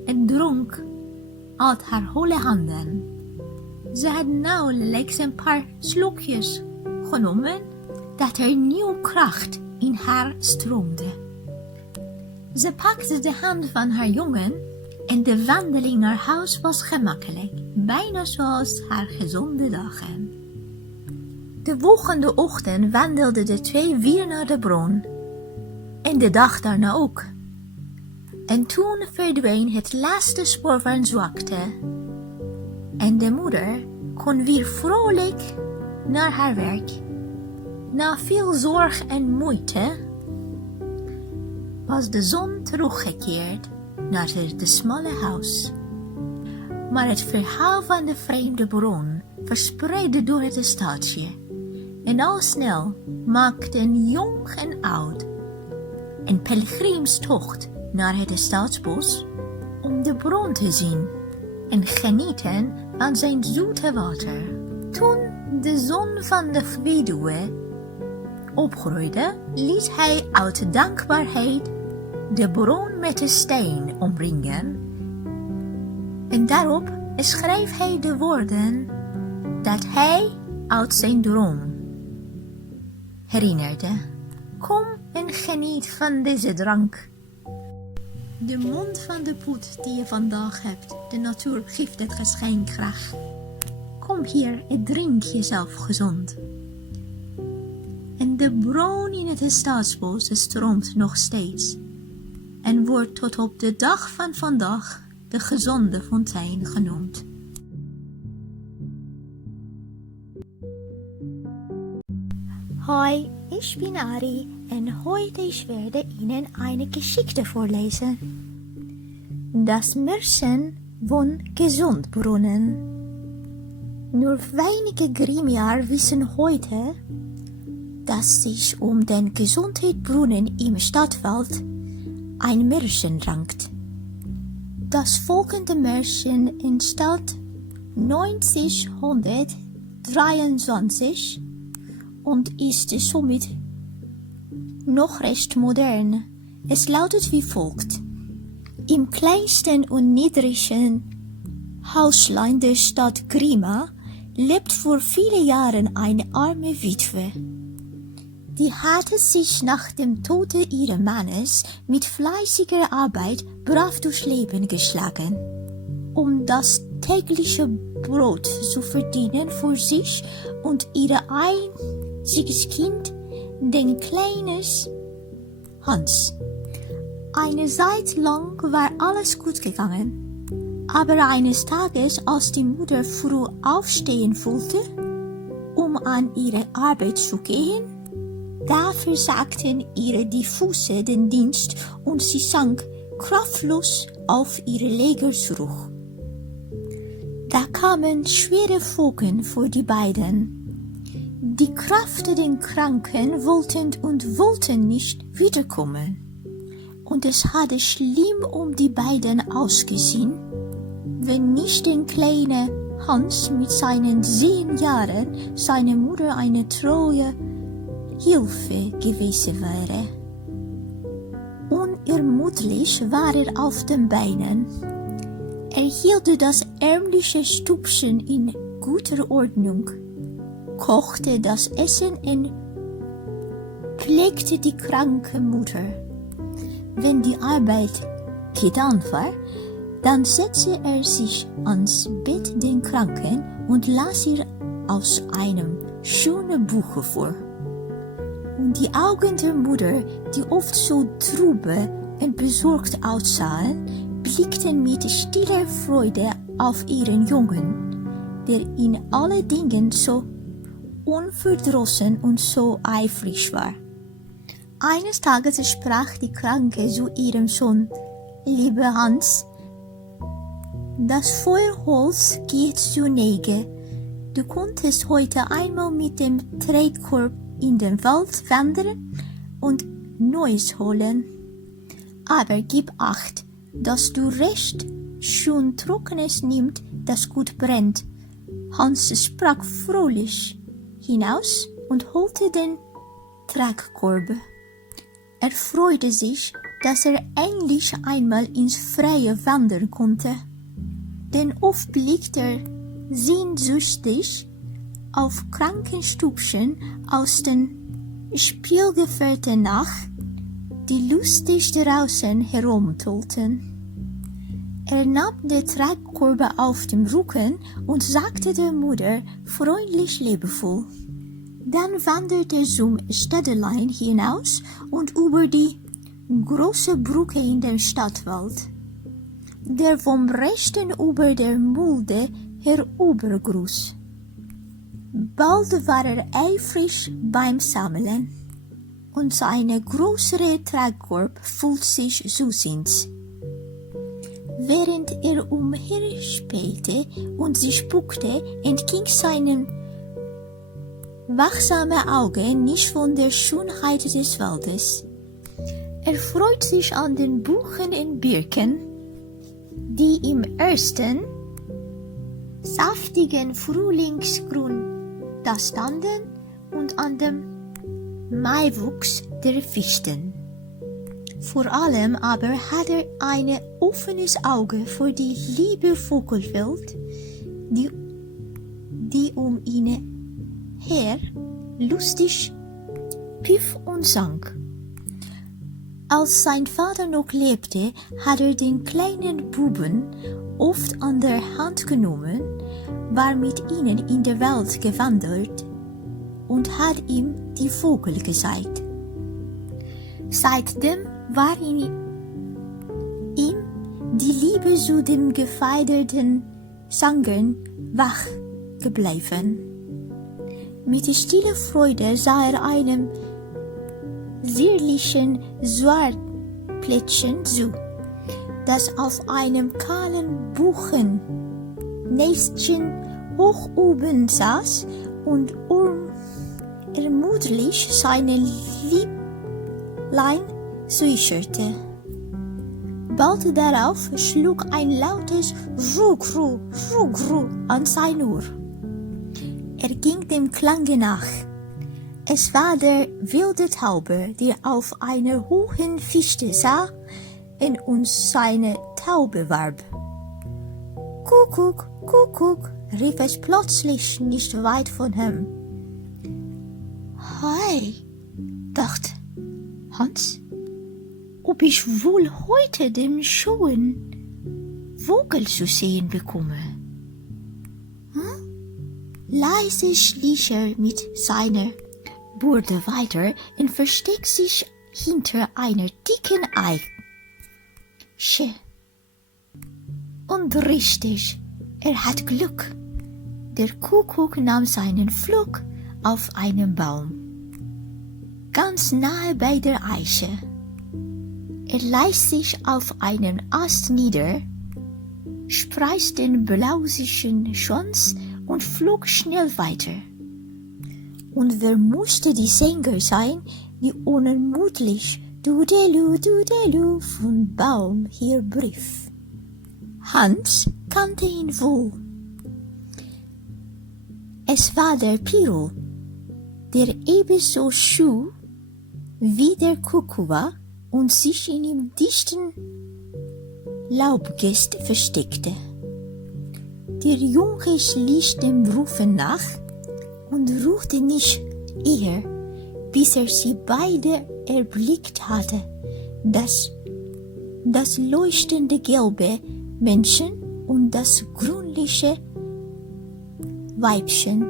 en dronk uit haar holle handen. Ze had nauwelijks een paar slokjes genomen dat er nieuwe kracht in haar stroomde. Ze pakte de hand van haar jongen en de wandeling naar huis was gemakkelijk, bijna zoals haar gezonde dagen. De volgende ochtend wandelden de twee weer naar de bron en de dag daarna ook. En toen verdween het laatste spoor van zwakte en de moeder kon weer vrolijk naar haar werk. Na veel zorg en moeite was de zon teruggekeerd naar het smalle huis. Maar het verhaal van de vreemde bron verspreidde door het stadje. En al snel maakten jong en oud een pelgrimstocht naar het stadsbos om de bron te zien en genieten van zijn zoete water. Toen de zoon van de weduwe opgroeide, liet hij uit dankbaarheid de bron met een steen omringen. En daarop schreef hij de woorden dat hij uit zijn droom herinnerde. Kom en geniet van deze drank. De mond van de poet die je vandaag hebt, de natuur geeft het geschenk graag. Kom hier en drink jezelf gezond. En de bron in het stadsbos stroomt nog steeds en wordt tot op de dag van vandaag de gezonde fontein genoemd. Hi, ich bin Ari und heute ich werde Ihnen eine Geschichte vorlesen. Das Märchen von Gesundbrunnen. Nur wenige Gremier wissen heute, dass sich den Gesundheitsbrunnen im Stadtwald ein Märchen rankt. Das folgende Märchen entstand 1923 und ist somit noch recht modern. Es lautet wie folgt. Im kleinsten und niedrigsten Häuslein der Stadt Grima lebt vor vielen Jahren eine arme Witwe. Die hatte sich nach dem Tode ihres Mannes mit fleißiger Arbeit brav durchs Leben geschlagen, um das tägliche Brot zu verdienen für sich und ihr einziges Kind, den kleinen Hans. Eine Zeit lang war alles gut gegangen, aber eines Tages, als die Mutter früh aufstehen wollte, um an ihre Arbeit zu gehen, da versagten ihr die Füße den Dienst und sie sank kraftlos auf ihre Lager zurück. Da kamen schwere Folgen für die beiden. Die Kräfte der Kranken wollten nicht wiederkommen. Und es hatte schlimm um die beiden ausgesehen, wenn nicht der kleine Hans mit seinen 10 Jahren seiner Mutter eine treue Hilfe gewesen wäre. Unermüdlich war auf den Beinen. Er hielt das ärmliche Stübchen in guter Ordnung, kochte das Essen und pflegte die kranke Mutter. Wenn die Arbeit getan war, dann setzte er sich ans Bett den Kranken und las ihr aus einem schönen Buch vor. Und die Augen der Mutter, die oft so trübe und besorgt aussahen, blickten mit stiller Freude auf ihren Jungen, der in allen Dingen so unverdrossen und so eifrig war. Eines Tages sprach die Kranke zu ihrem Sohn: Lieber Hans, das Feuerholz geht zur Neige. Du konntest heute einmal mit dem Tretkorb in den Wald wandern und Neues holen. Aber gib Acht, dass du recht schon Trockenes nimmst, das gut brennt. Hans sprang fröhlich hinaus und holte den Tragkorb. Er freute sich, dass er endlich einmal ins Freie wandern konnte. Denn oft blickt er sehnsüchtig auf Krankenstübchen aus den Spielgefährten nach, die lustig draußen herumtollten. Er nahm den Tragkorb auf dem Rücken und sagte der Mutter freundlich liebevoll. Dann wanderte er zum Städtlein hinaus und über die große Brücke in den Stadtwald, der vom Rechten über der Mulde herübergrüß. Bald war er eifrig beim Sammeln, und seine größere Tragkorb füllte sich zusehends. Während er umherspähte und sie spuckte, entging seinem wachsame Auge nicht von der Schönheit des Waldes. Er freut sich an den Buchen und Birken, die im ersten saftigen Frühlingsgrün da standen, und an dem Maiwuchs der Fichten. Vor allem aber hat er ein offenes Auge für die liebe Vogelwelt, die um ihn her lustig pfiff und sang. Als sein Vater noch lebte, hat er den kleinen Buben oft an der Hand genommen, war mit ihnen in der Welt gewandert und hat ihm die Vögel gezeigt. Seitdem war in ihm die Liebe zu den gefeiderten Sangern wach geblieben. Mit stiller Freude sah er einem zierlichen Schwartplättchen zu, das auf einem kahlen Buchennestchen hoch oben saß und ermüdlich seine Lieblein säucherte. Bald darauf schlug ein lautes Ru-Gru, Ru-Gru an sein Ohr. Er ging dem Klange nach. Es war der wilde Taube, der auf einer hohen Fichte saß und seine Taube warb. Kuckuck, Kuckuck, rief es plötzlich nicht weit von ihm. Hey, dachte Hans, ob ich wohl heute den schönen Vogel zu sehen bekomme. Leise schlich er mit seiner Bude weiter und versteckte sich hinter einer dicken Eiche. Und richtig, er hat Glück. Der Kuckuck nahm seinen Flug auf einem Baum, ganz nahe bei der Eiche. Er ließ sich auf einen Ast nieder, spreizte den blausigen Schwanz und flog schnell weiter. Und wer musste die Sänger sein, die unermüdlich Dudelu vom Baum her brief? Hans kannte ihn wohl. Es war der Pirol, der ebenso scheu wie der Kuckuck war und sich in dem dichten Laubgest versteckte. Der Junge schlich dem Rufen nach und ruhte nicht eher, bis er sie beide erblickt hatte, das leuchtende gelbe Männchen und das grünliche Weibchen.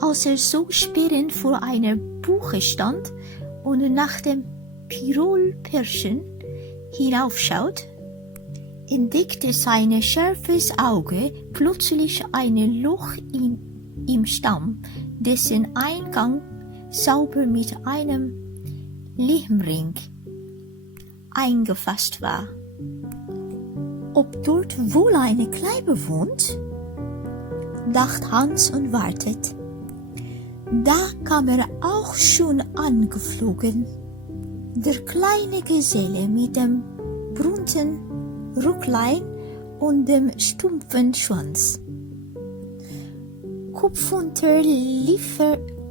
Als er so sperrend vor einer Buche stand und nach dem Pirol Persian hinaufschaut, entdeckte sein scharfes Auge plötzlich ein Loch im Stamm, dessen Eingang sauber mit einem Lehmring eingefasst war. Ob dort wohl eine Kleine wohnt? Dacht Hans und wartet. Da kam auch schon angeflogen, der kleine Geselle mit dem bunten Röcklein und dem stumpfen Schwanz. Kopfunter lief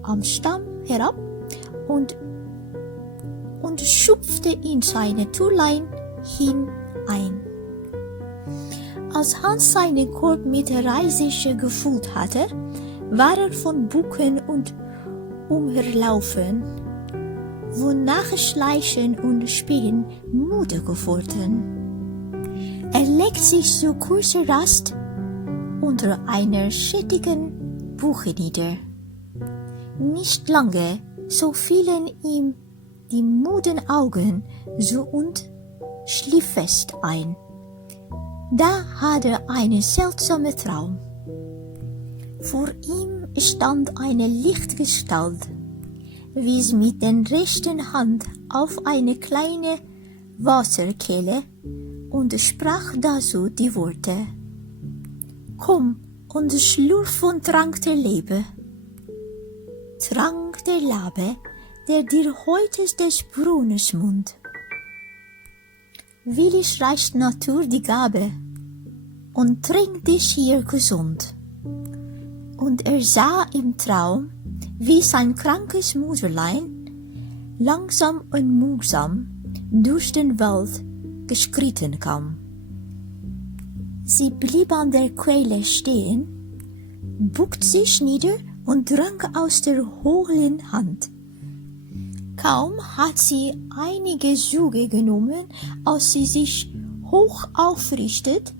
am Stamm herab und schupfte in seine Türlein hinein. Als Hans seinen Korb mit Reisig gefüllt hatte, war von Buchen und Umherlaufen, wonach Schleichen und Spielen müde geworden. Er legt sich zu kurzer Rast unter einer schattigen Buche nieder. Nicht lange, so fielen ihm die müden Augen so und schlief fest ein. Da hatte er einen seltsamen Traum. Vor ihm stand eine Lichtgestalt, wies mit der rechten Hand auf eine kleine Wasserkelle und sprach dazu die Worte: Komm und schlürf von Trank der Liebe. Trank der Liebe, der dir heute des Brunnens Mund. Willig reicht Natur die Gabe und trinkt dich hier gesund. Und er sah im Traum, wie sein krankes Mutterlein langsam und mühsam durch den Wald geschritten kam. Sie blieb an der Quelle stehen, bückte sich nieder und trank aus der hohlen Hand. Kaum hat sie einige Züge genommen, als sie sich hoch aufrichtet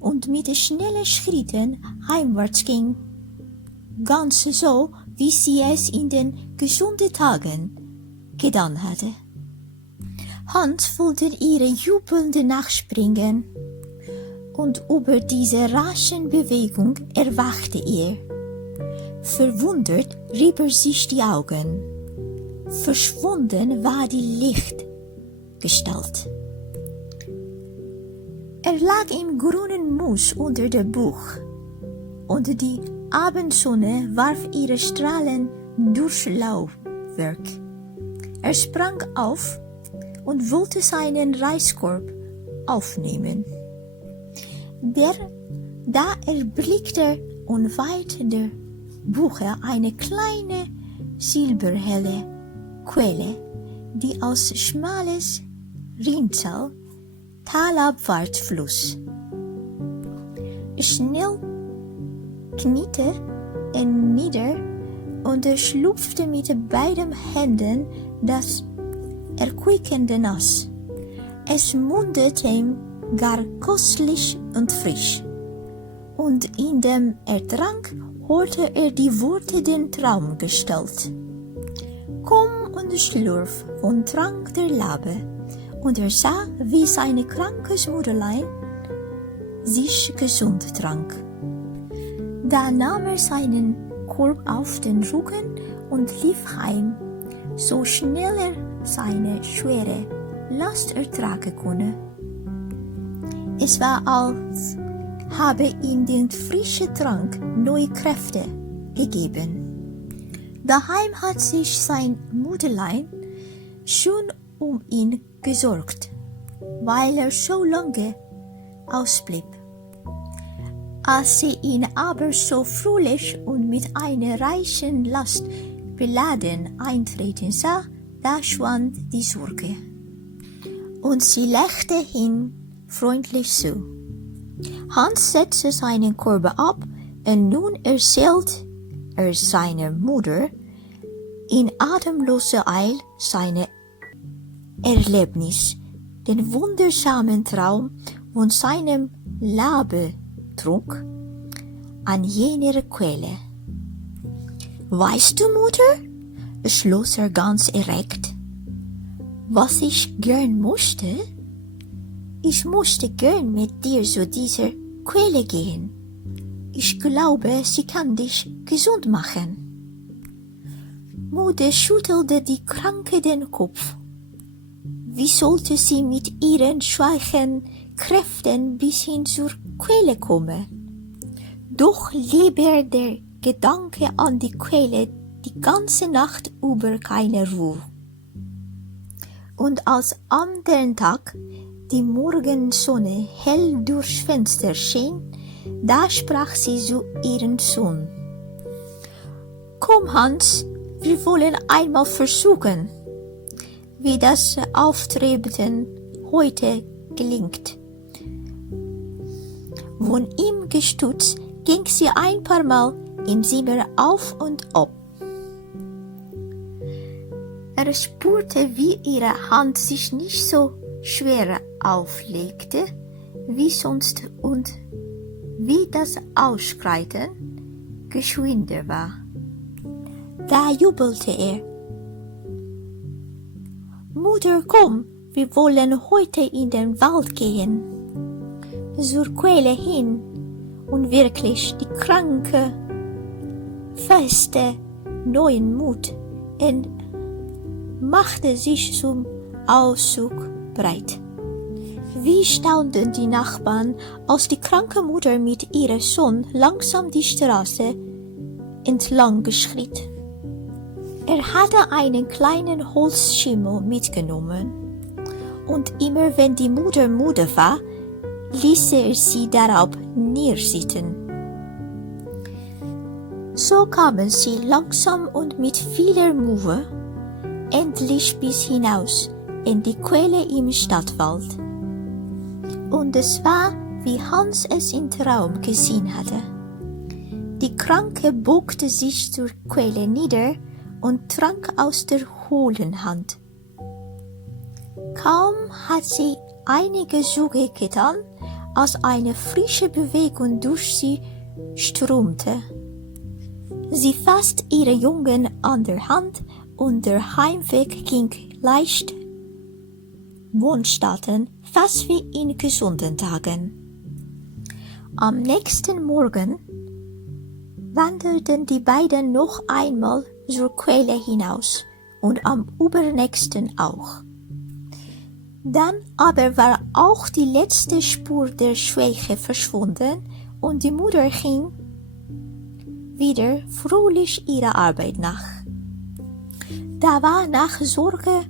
und mit schnellen Schritten heimwärts ging, ganz so, wie sie es in den gesunden Tagen getan hatte. Hans wollte ihre jubelnd nachspringen, und über diese raschen Bewegung erwachte er. Verwundert rieb er sich die Augen. Verschwunden war die Lichtgestalt. Er lag im grünen Moos unter dem Buch, und die Abendsonne warf ihre Strahlen durchs Laubwerk. Er sprang auf und wollte seinen Reiskorb aufnehmen. Da erblickte unweit der Buche eine kleine silberhelle Quelle, die aus schmales Rinnsal talabwärts floss. Schnell kniete er nieder und schlupfte mit beiden Händen das erquickende Nass. Es mundete ihm gar köstlich und frisch, und indem er trank, hörte er die Worte den Traumgestalt. Komm und schlürf von Trank der Liebe, und er sah, wie sein krankes Mutterlein sich gesund trank. Da nahm er seinen Korb auf den Rücken und lief heim, so schnell er seine schwere Last ertragen konnte. Es war, als habe ihm den frischen Trank neue Kräfte gegeben. Daheim hat sich sein Mutterlein schon ihn gesorgt, weil er so lange ausblieb. Als sie ihn aber so fröhlich und mit einer reichen Last beladen eintreten sah, da schwand die Sorge. Und sie lächelte ihn freundlich zu. Hans setzte seinen Korb ab, und nun erzählt er seiner Mutter in atemloser Eil seine Erlebnis, den wundersamen Traum von seinem Labetrunk an jener Quelle. Weißt du, Mutter, schloss er ganz erregt, was ich gern musste? Ich musste gern mit dir zu dieser Quelle gehen. Ich glaube, sie kann dich gesund machen. Mutter schüttelte die Kranke den Kopf Wie sollte sie mit ihren schwachen Kräften bis hin zur Quelle kommen? Doch lieber der Gedanke an die Quelle die ganze Nacht über keine Ruhe. Und als am anderen Tag die Morgensonne hell durchs Fenster schien, da sprach sie zu ihrem Sohn: Komm, Hans, wir wollen einmal versuchen, wie das Auftreten heute gelingt. Von ihm gestützt ging sie ein paar Mal im Zimmer auf und ab. Er spürte, wie ihre Hand sich nicht so schwer auflegte wie sonst und wie das Ausschreiten geschwinder war. Da jubelte er: Mutter, komm, wir wollen heute in den Wald gehen, zur Quelle hin, und wirklich die Kranke fasste neuen Mut und machte sich zum Auszug bereit. Wie staunten die Nachbarn, als die kranke Mutter mit ihrem Sohn langsam die Straße entlang schritt. Er hatte einen kleinen Holzschimmel mitgenommen, und immer wenn die Mutter müde war, ließ er sie darauf niedersitzen. So kamen sie langsam und mit vieler Mühe endlich bis hinaus in die Quelle im Stadtwald. Und es war, wie Hans es im Traum gesehen hatte. Die Kranke beugte sich zur Quelle nieder und trank aus der hohlen Hand. Kaum hat sie einige Züge getan, als eine frische Bewegung durch sie strömte. Sie fasste ihre Jungen an der Hand und der Heimweg ging leicht vonstatten, fast wie in gesunden Tagen. Am nächsten Morgen wanderten die beiden noch einmal zur Quelle hinaus und am übernächsten auch. Dann aber war auch die letzte Spur der Schwäche verschwunden und die Mutter ging wieder fröhlich ihrer Arbeit nach. Da war nach Sorge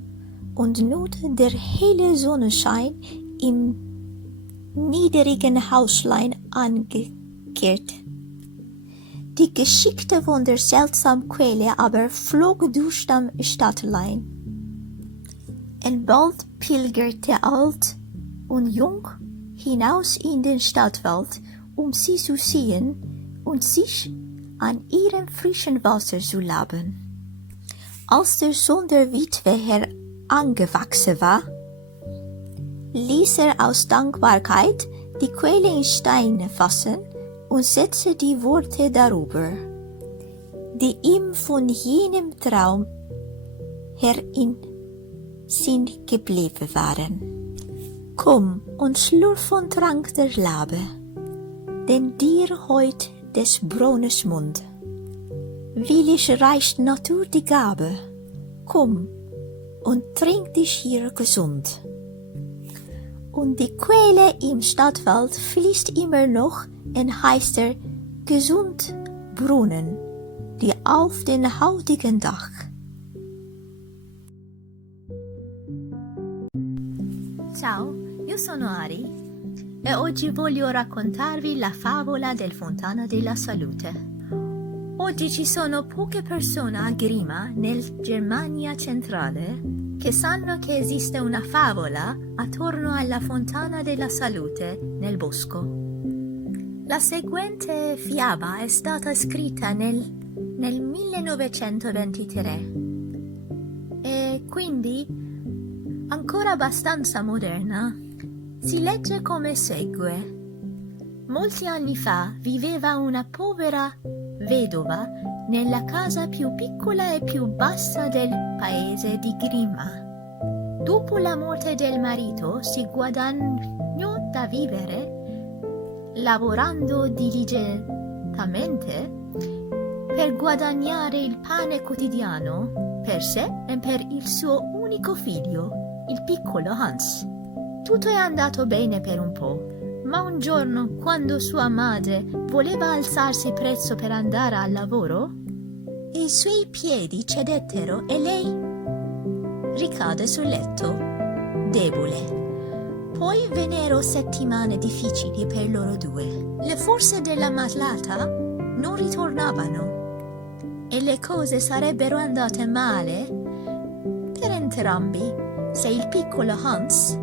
und Not der helle Sonnenschein im niedrigen Hauslein angekehrt. Die Geschichte von der seltsamen Quelle aber flog durch das Stadtlein. Und bald pilgerte alt und jung hinaus in den Stadtwald, um sie zu sehen und sich an ihrem frischen Wasser zu laben. Als der Sohn der Witwe herangewachsen war, ließ er aus Dankbarkeit die Quelle in Steine fassen und setzte die Worte darüber, die ihm von jenem Traum her in Sinn geblieben waren. Komm und schlürf und trank der Labe, denn dir heut des Brunnens Mund. Willig reicht Natur die Gabe, komm und trink dich hier gesund. Und die Quelle im Stadtwald fließt immer noch und heißt der Gesundbrunnen, die auf den heutigen Dach. Ciao, io sono Ari e oggi voglio raccontarvi la favola del Fontana della Salute. Oggi ci sono poche persone a Grima, nel Germania centrale, che sanno che esiste una favola attorno alla Fontana della Salute nel bosco. La seguente fiaba è stata scritta nel 1923 e quindi ancora abbastanza moderna. Si legge come segue. Molti anni fa viveva una povera vedova nella casa più piccola e più bassa del paese di Grima. Dopo la morte del marito si guadagnò da vivere lavorando diligentemente per guadagnare il pane quotidiano per sé e per il suo unico figlio, il piccolo Hans. Tutto è andato bene per un po', ma un giorno, quando sua madre voleva alzarsi presto per andare al lavoro, i suoi piedi cedettero e lei ricadde sul letto, debole. Poi vennero settimane difficili per loro due. Le forze della malata non ritornavano e le cose sarebbero andate male per entrambi se il piccolo Hans,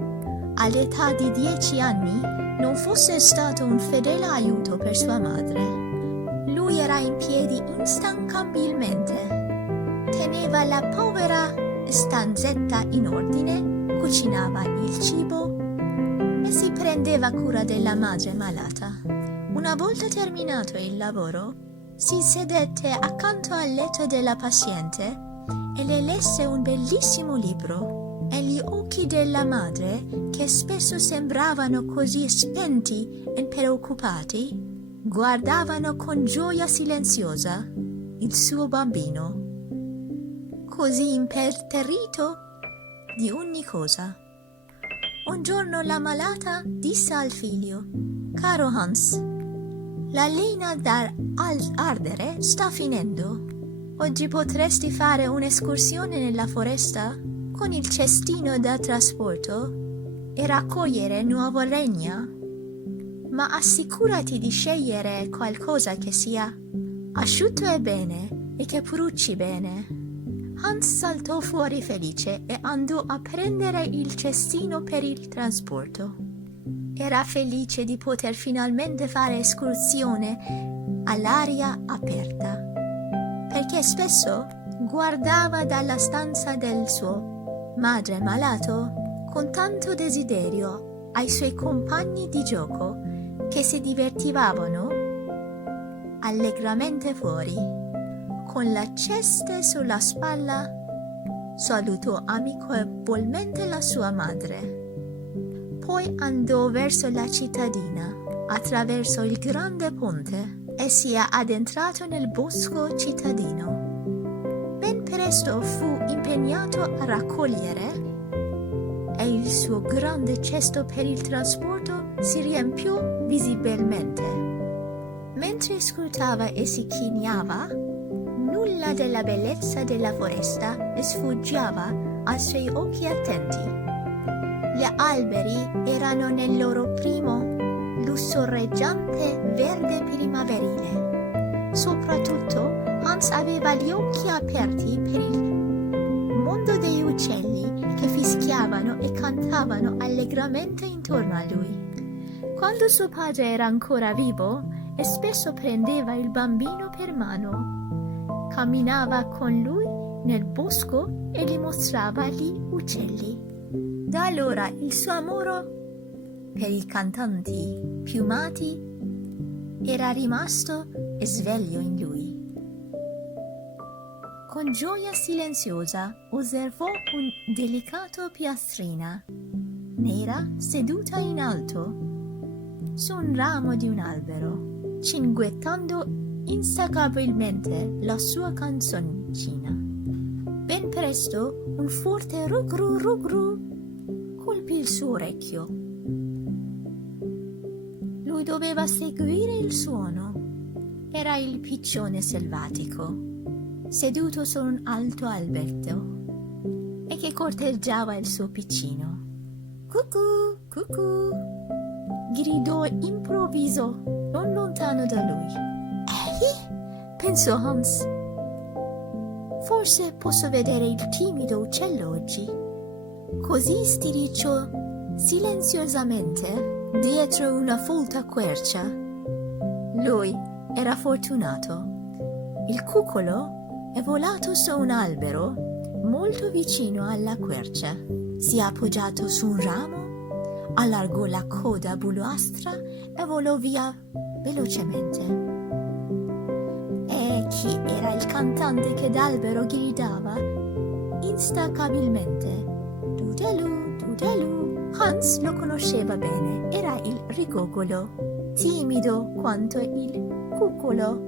all'età di 10 anni, non fosse stato un fedele aiuto per sua madre. Lui era in piedi instancabilmente, teneva la povera stanzetta in ordine, cucinava il cibo e si prendeva cura della madre malata. Una volta terminato il lavoro, si sedette accanto al letto della paziente e le lesse un bellissimo libro, e gli occhi della madre, che spesso sembravano così spenti e preoccupati, guardavano con gioia silenziosa il suo bambino, così imperterrito di ogni cosa. Un giorno la malata disse al figlio: «Caro Hans, la legna da ardere sta finendo. Oggi potresti fare un'escursione nella foresta con il cestino da trasporto e raccogliere nuova legna, ma assicurati di scegliere qualcosa che sia asciutto e bene e che bruci bene». Hans saltò fuori felice e andò a prendere il cestino per il trasporto. Era felice di poter finalmente fare escursione all'aria aperta, perché spesso guardava dalla stanza del suo madre malato con tanto desiderio ai suoi compagni di gioco che si divertivano allegramente fuori. Con la cesta sulla spalla salutò amichevolmente la sua madre. Poi andò verso la cittadina, attraverso il grande ponte, e si è addentrato nel bosco cittadino. Ben presto fu impegnato a raccogliere e il suo grande cesto per il trasporto si riempiò visibilmente. Mentre scrutava e si chinava, nulla della bellezza della foresta sfuggiva ai suoi occhi attenti. Gli alberi erano nel loro primo lussureggiante verde primaverile. Soprattutto Hans aveva gli occhi aperti per il mondo degli uccelli che fischiavano e cantavano allegramente intorno a lui. Quando suo padre era ancora vivo, e spesso prendeva il bambino per mano, camminava con lui nel bosco e gli mostrava gli uccelli. Da allora il suo amore per i cantanti piumati era rimasto sveglio in lui. Con gioia silenziosa osservò un delicato piastrina nera seduta in alto su un ramo di un albero, cinguettando instancabilmente la sua canzoncina. Ben presto un forte rugru rugru colpì il suo orecchio. Lui doveva seguire il suono. Era il piccione selvatico, seduto su un alto albero, e che corteggiava il suo piccino. «Cucù, cucù!» gridò improvviso, non lontano da lui. Pensò Hans. Forse posso vedere il timido uccello oggi. Così stiricciò silenziosamente dietro una folta quercia. Lui era fortunato. Il cuccolo è volato su un albero molto vicino alla quercia. Si è appoggiato su un ramo, allargò la coda bluastra e volò via velocemente. E chi era il cantante che d'albero gridava instancabilmente? Tudelù, tudelù. Hans lo conosceva bene, era il rigoccolo, timido quanto il cuccolo,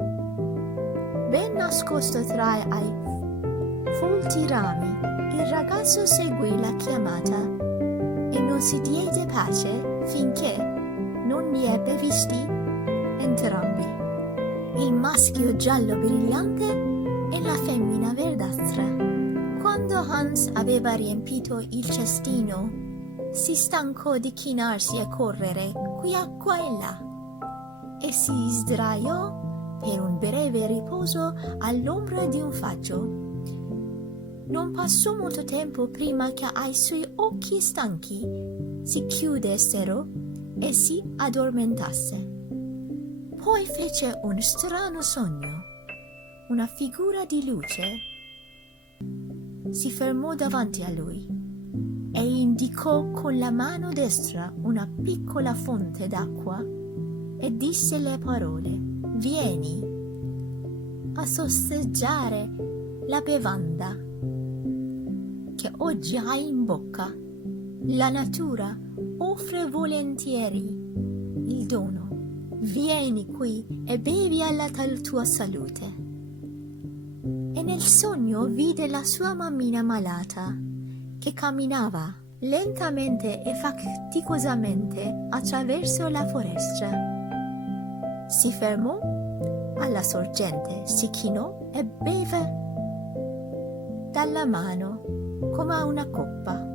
ben nascosto tra i folti rami. Il ragazzo seguì la chiamata e non si diede pace finché non li ebbe visti entrambi, il maschio giallo brillante e la femmina verdastra. Quando Hans aveva riempito il cestino, si stancò di chinarsi e correre qui e qua e là e si sdraiò per un breve riposo all'ombra di un faggio. Non passò molto tempo prima che ai suoi occhi stanchi si chiudessero e si addormentasse. Poi fece un strano sogno. Una figura di luce si fermò davanti a lui e indicò con la mano destra una piccola fonte d'acqua e disse le parole: «Vieni a sorseggiare la bevanda che oggi hai in bocca. La natura offre volentieri il dono. Vieni qui e bevi alla tua salute». E nel sogno vide la sua mammina malata che camminava lentamente e faticosamente attraverso la foresta. Si fermò alla sorgente, si chinò e beve dalla mano come a una coppa,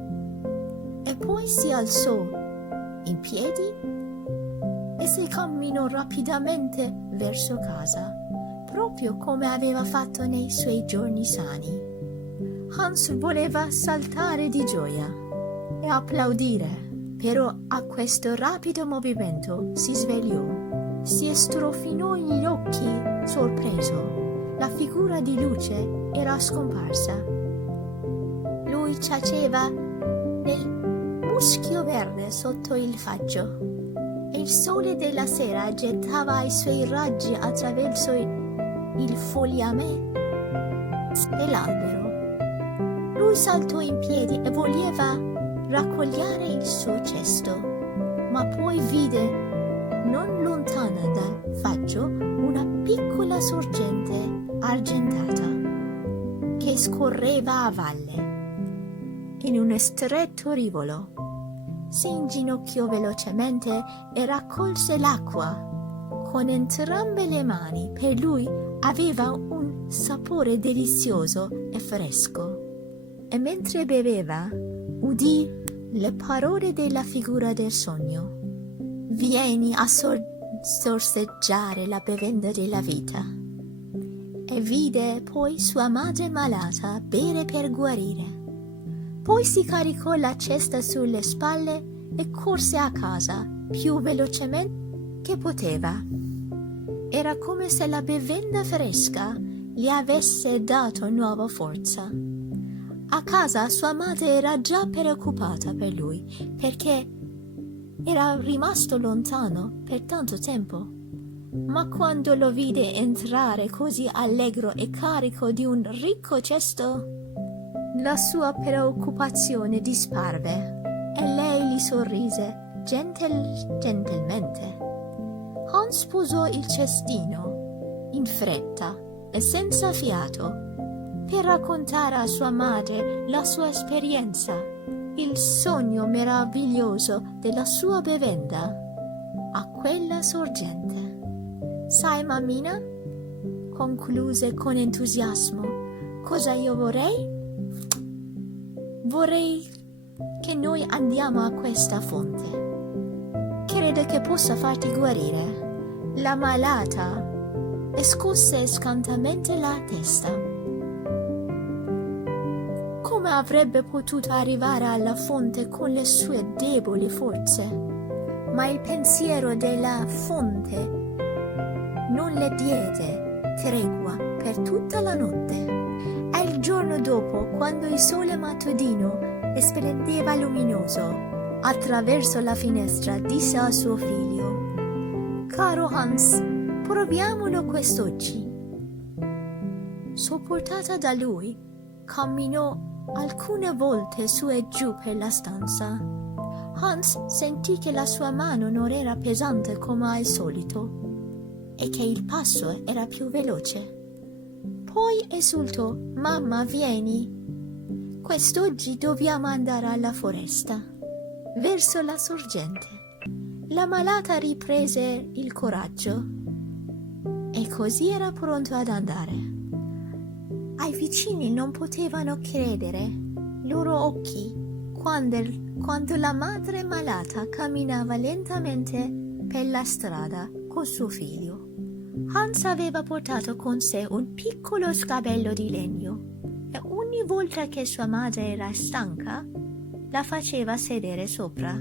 e poi si alzò in piedi e si camminò rapidamente verso casa, proprio come aveva fatto nei suoi giorni sani. Hans voleva saltare di gioia e applaudire, però a questo rapido movimento si svegliò, si strofinò gli occhi sorpreso. La figura di luce era scomparsa. Lui giaceva nel muschio verde sotto il faggio e il sole della sera gettava i suoi raggi attraverso il fogliame dell'albero. Lui saltò in piedi e voleva raccogliere il suo cesto, ma poi vide, non lontana dal faggio, una piccola sorgente argentata che scorreva a valle in un stretto rivolo. Si inginocchiò velocemente e raccolse l'acqua con entrambe le mani. Per lui aveva un sapore delizioso e fresco, e mentre beveva udì le parole della figura del sogno: «Vieni a sorseggiare la bevanda della vita». E vide poi sua madre malata bere per guarire. Poi si caricò la cesta sulle spalle e corse a casa più velocemente che poteva. Era come se la bevanda fresca gli avesse dato nuova forza. A casa sua madre era già preoccupata per lui, perché era rimasto lontano per tanto tempo. Ma quando lo vide entrare così allegro e carico di un ricco cesto, la sua preoccupazione disparve e lei gli sorrise gentilmente. Hans posò il cestino in fretta e senza fiato per raccontare a sua madre la sua esperienza, il sogno meraviglioso della sua bevanda a quella sorgente. «Sai, mammina», concluse con entusiasmo, «cosa io vorrei? Vorrei che noi andiamo a questa fonte. Credo che possa farti guarire». La malata scosse scantamente la testa. Come avrebbe potuto arrivare alla fonte con le sue deboli forze? Ma il pensiero della fonte non le diede tregua per tutta la notte. E il giorno dopo, quando il sole mattutino splendeva luminoso attraverso la finestra, disse a suo figlio: «Caro Hans, proviamolo quest'oggi». Sopportata da lui, camminò alcune volte su e giù per la stanza. Hans sentì che la sua mano non era pesante come al solito e che il passo era più veloce. Poi esultò: «Mamma, vieni!» Quest'oggi dobbiamo andare alla foresta, verso la sorgente. La malata riprese il coraggio e così era pronto ad andare. Ai vicini non potevano credere loro occhi quando la madre malata camminava lentamente per la strada con suo figlio. Hans aveva portato con sé un piccolo scabello di legno e ogni volta che sua madre era stanca la faceva sedere sopra.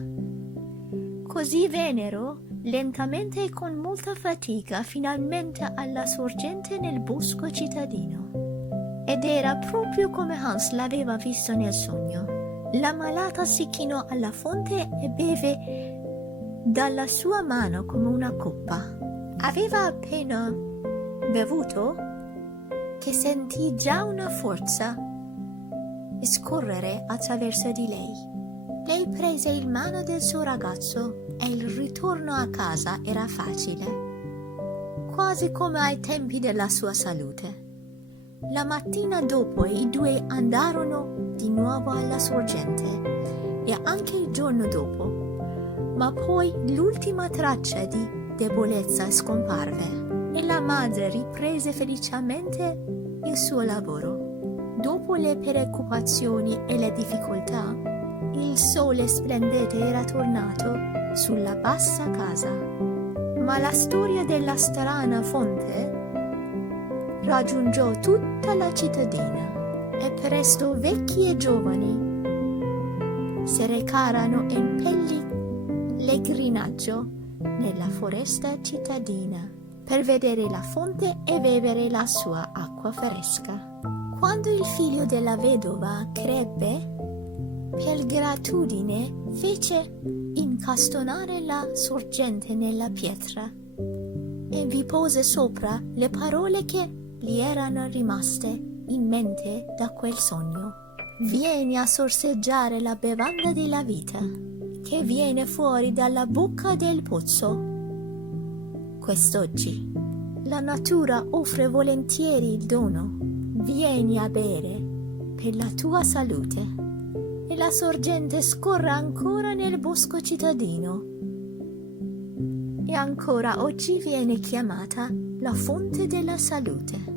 Così vennero lentamente e con molta fatica finalmente alla sorgente nel bosco cittadino. Ed era proprio come Hans l'aveva visto nel sogno. La malata si chinò alla fonte e beve dalla sua mano come una coppa. Aveva appena bevuto che sentì già una forza scorrere attraverso di lei. Lei prese in mano del suo ragazzo e il ritorno a casa era facile, quasi come ai tempi della sua salute. La mattina dopo i due andarono di nuovo alla sorgente e anche il giorno dopo, ma poi l'ultima traccia di debolezza scomparve e la madre riprese felicemente il suo lavoro. Dopo le preoccupazioni e le difficoltà, il sole splendente era tornato sulla bassa casa, ma la storia della strana fonte raggiungò tutta la cittadina e presto vecchi e giovani si recarono in pellegrinaggio nella foresta cittadina per vedere la fonte e bere la sua acqua fresca. Quando il figlio della vedova crebbe, per gratitudine fece incastonare la sorgente nella pietra e vi pose sopra le parole che gli erano rimaste in mente da quel sogno. Vieni a sorseggiare la bevanda della vita che viene fuori dalla bocca del pozzo. Quest'oggi la natura offre volentieri il dono. Vieni a bere per la tua salute. E la sorgente scorre ancora nel bosco cittadino e ancora oggi viene chiamata la Fonte della Salute.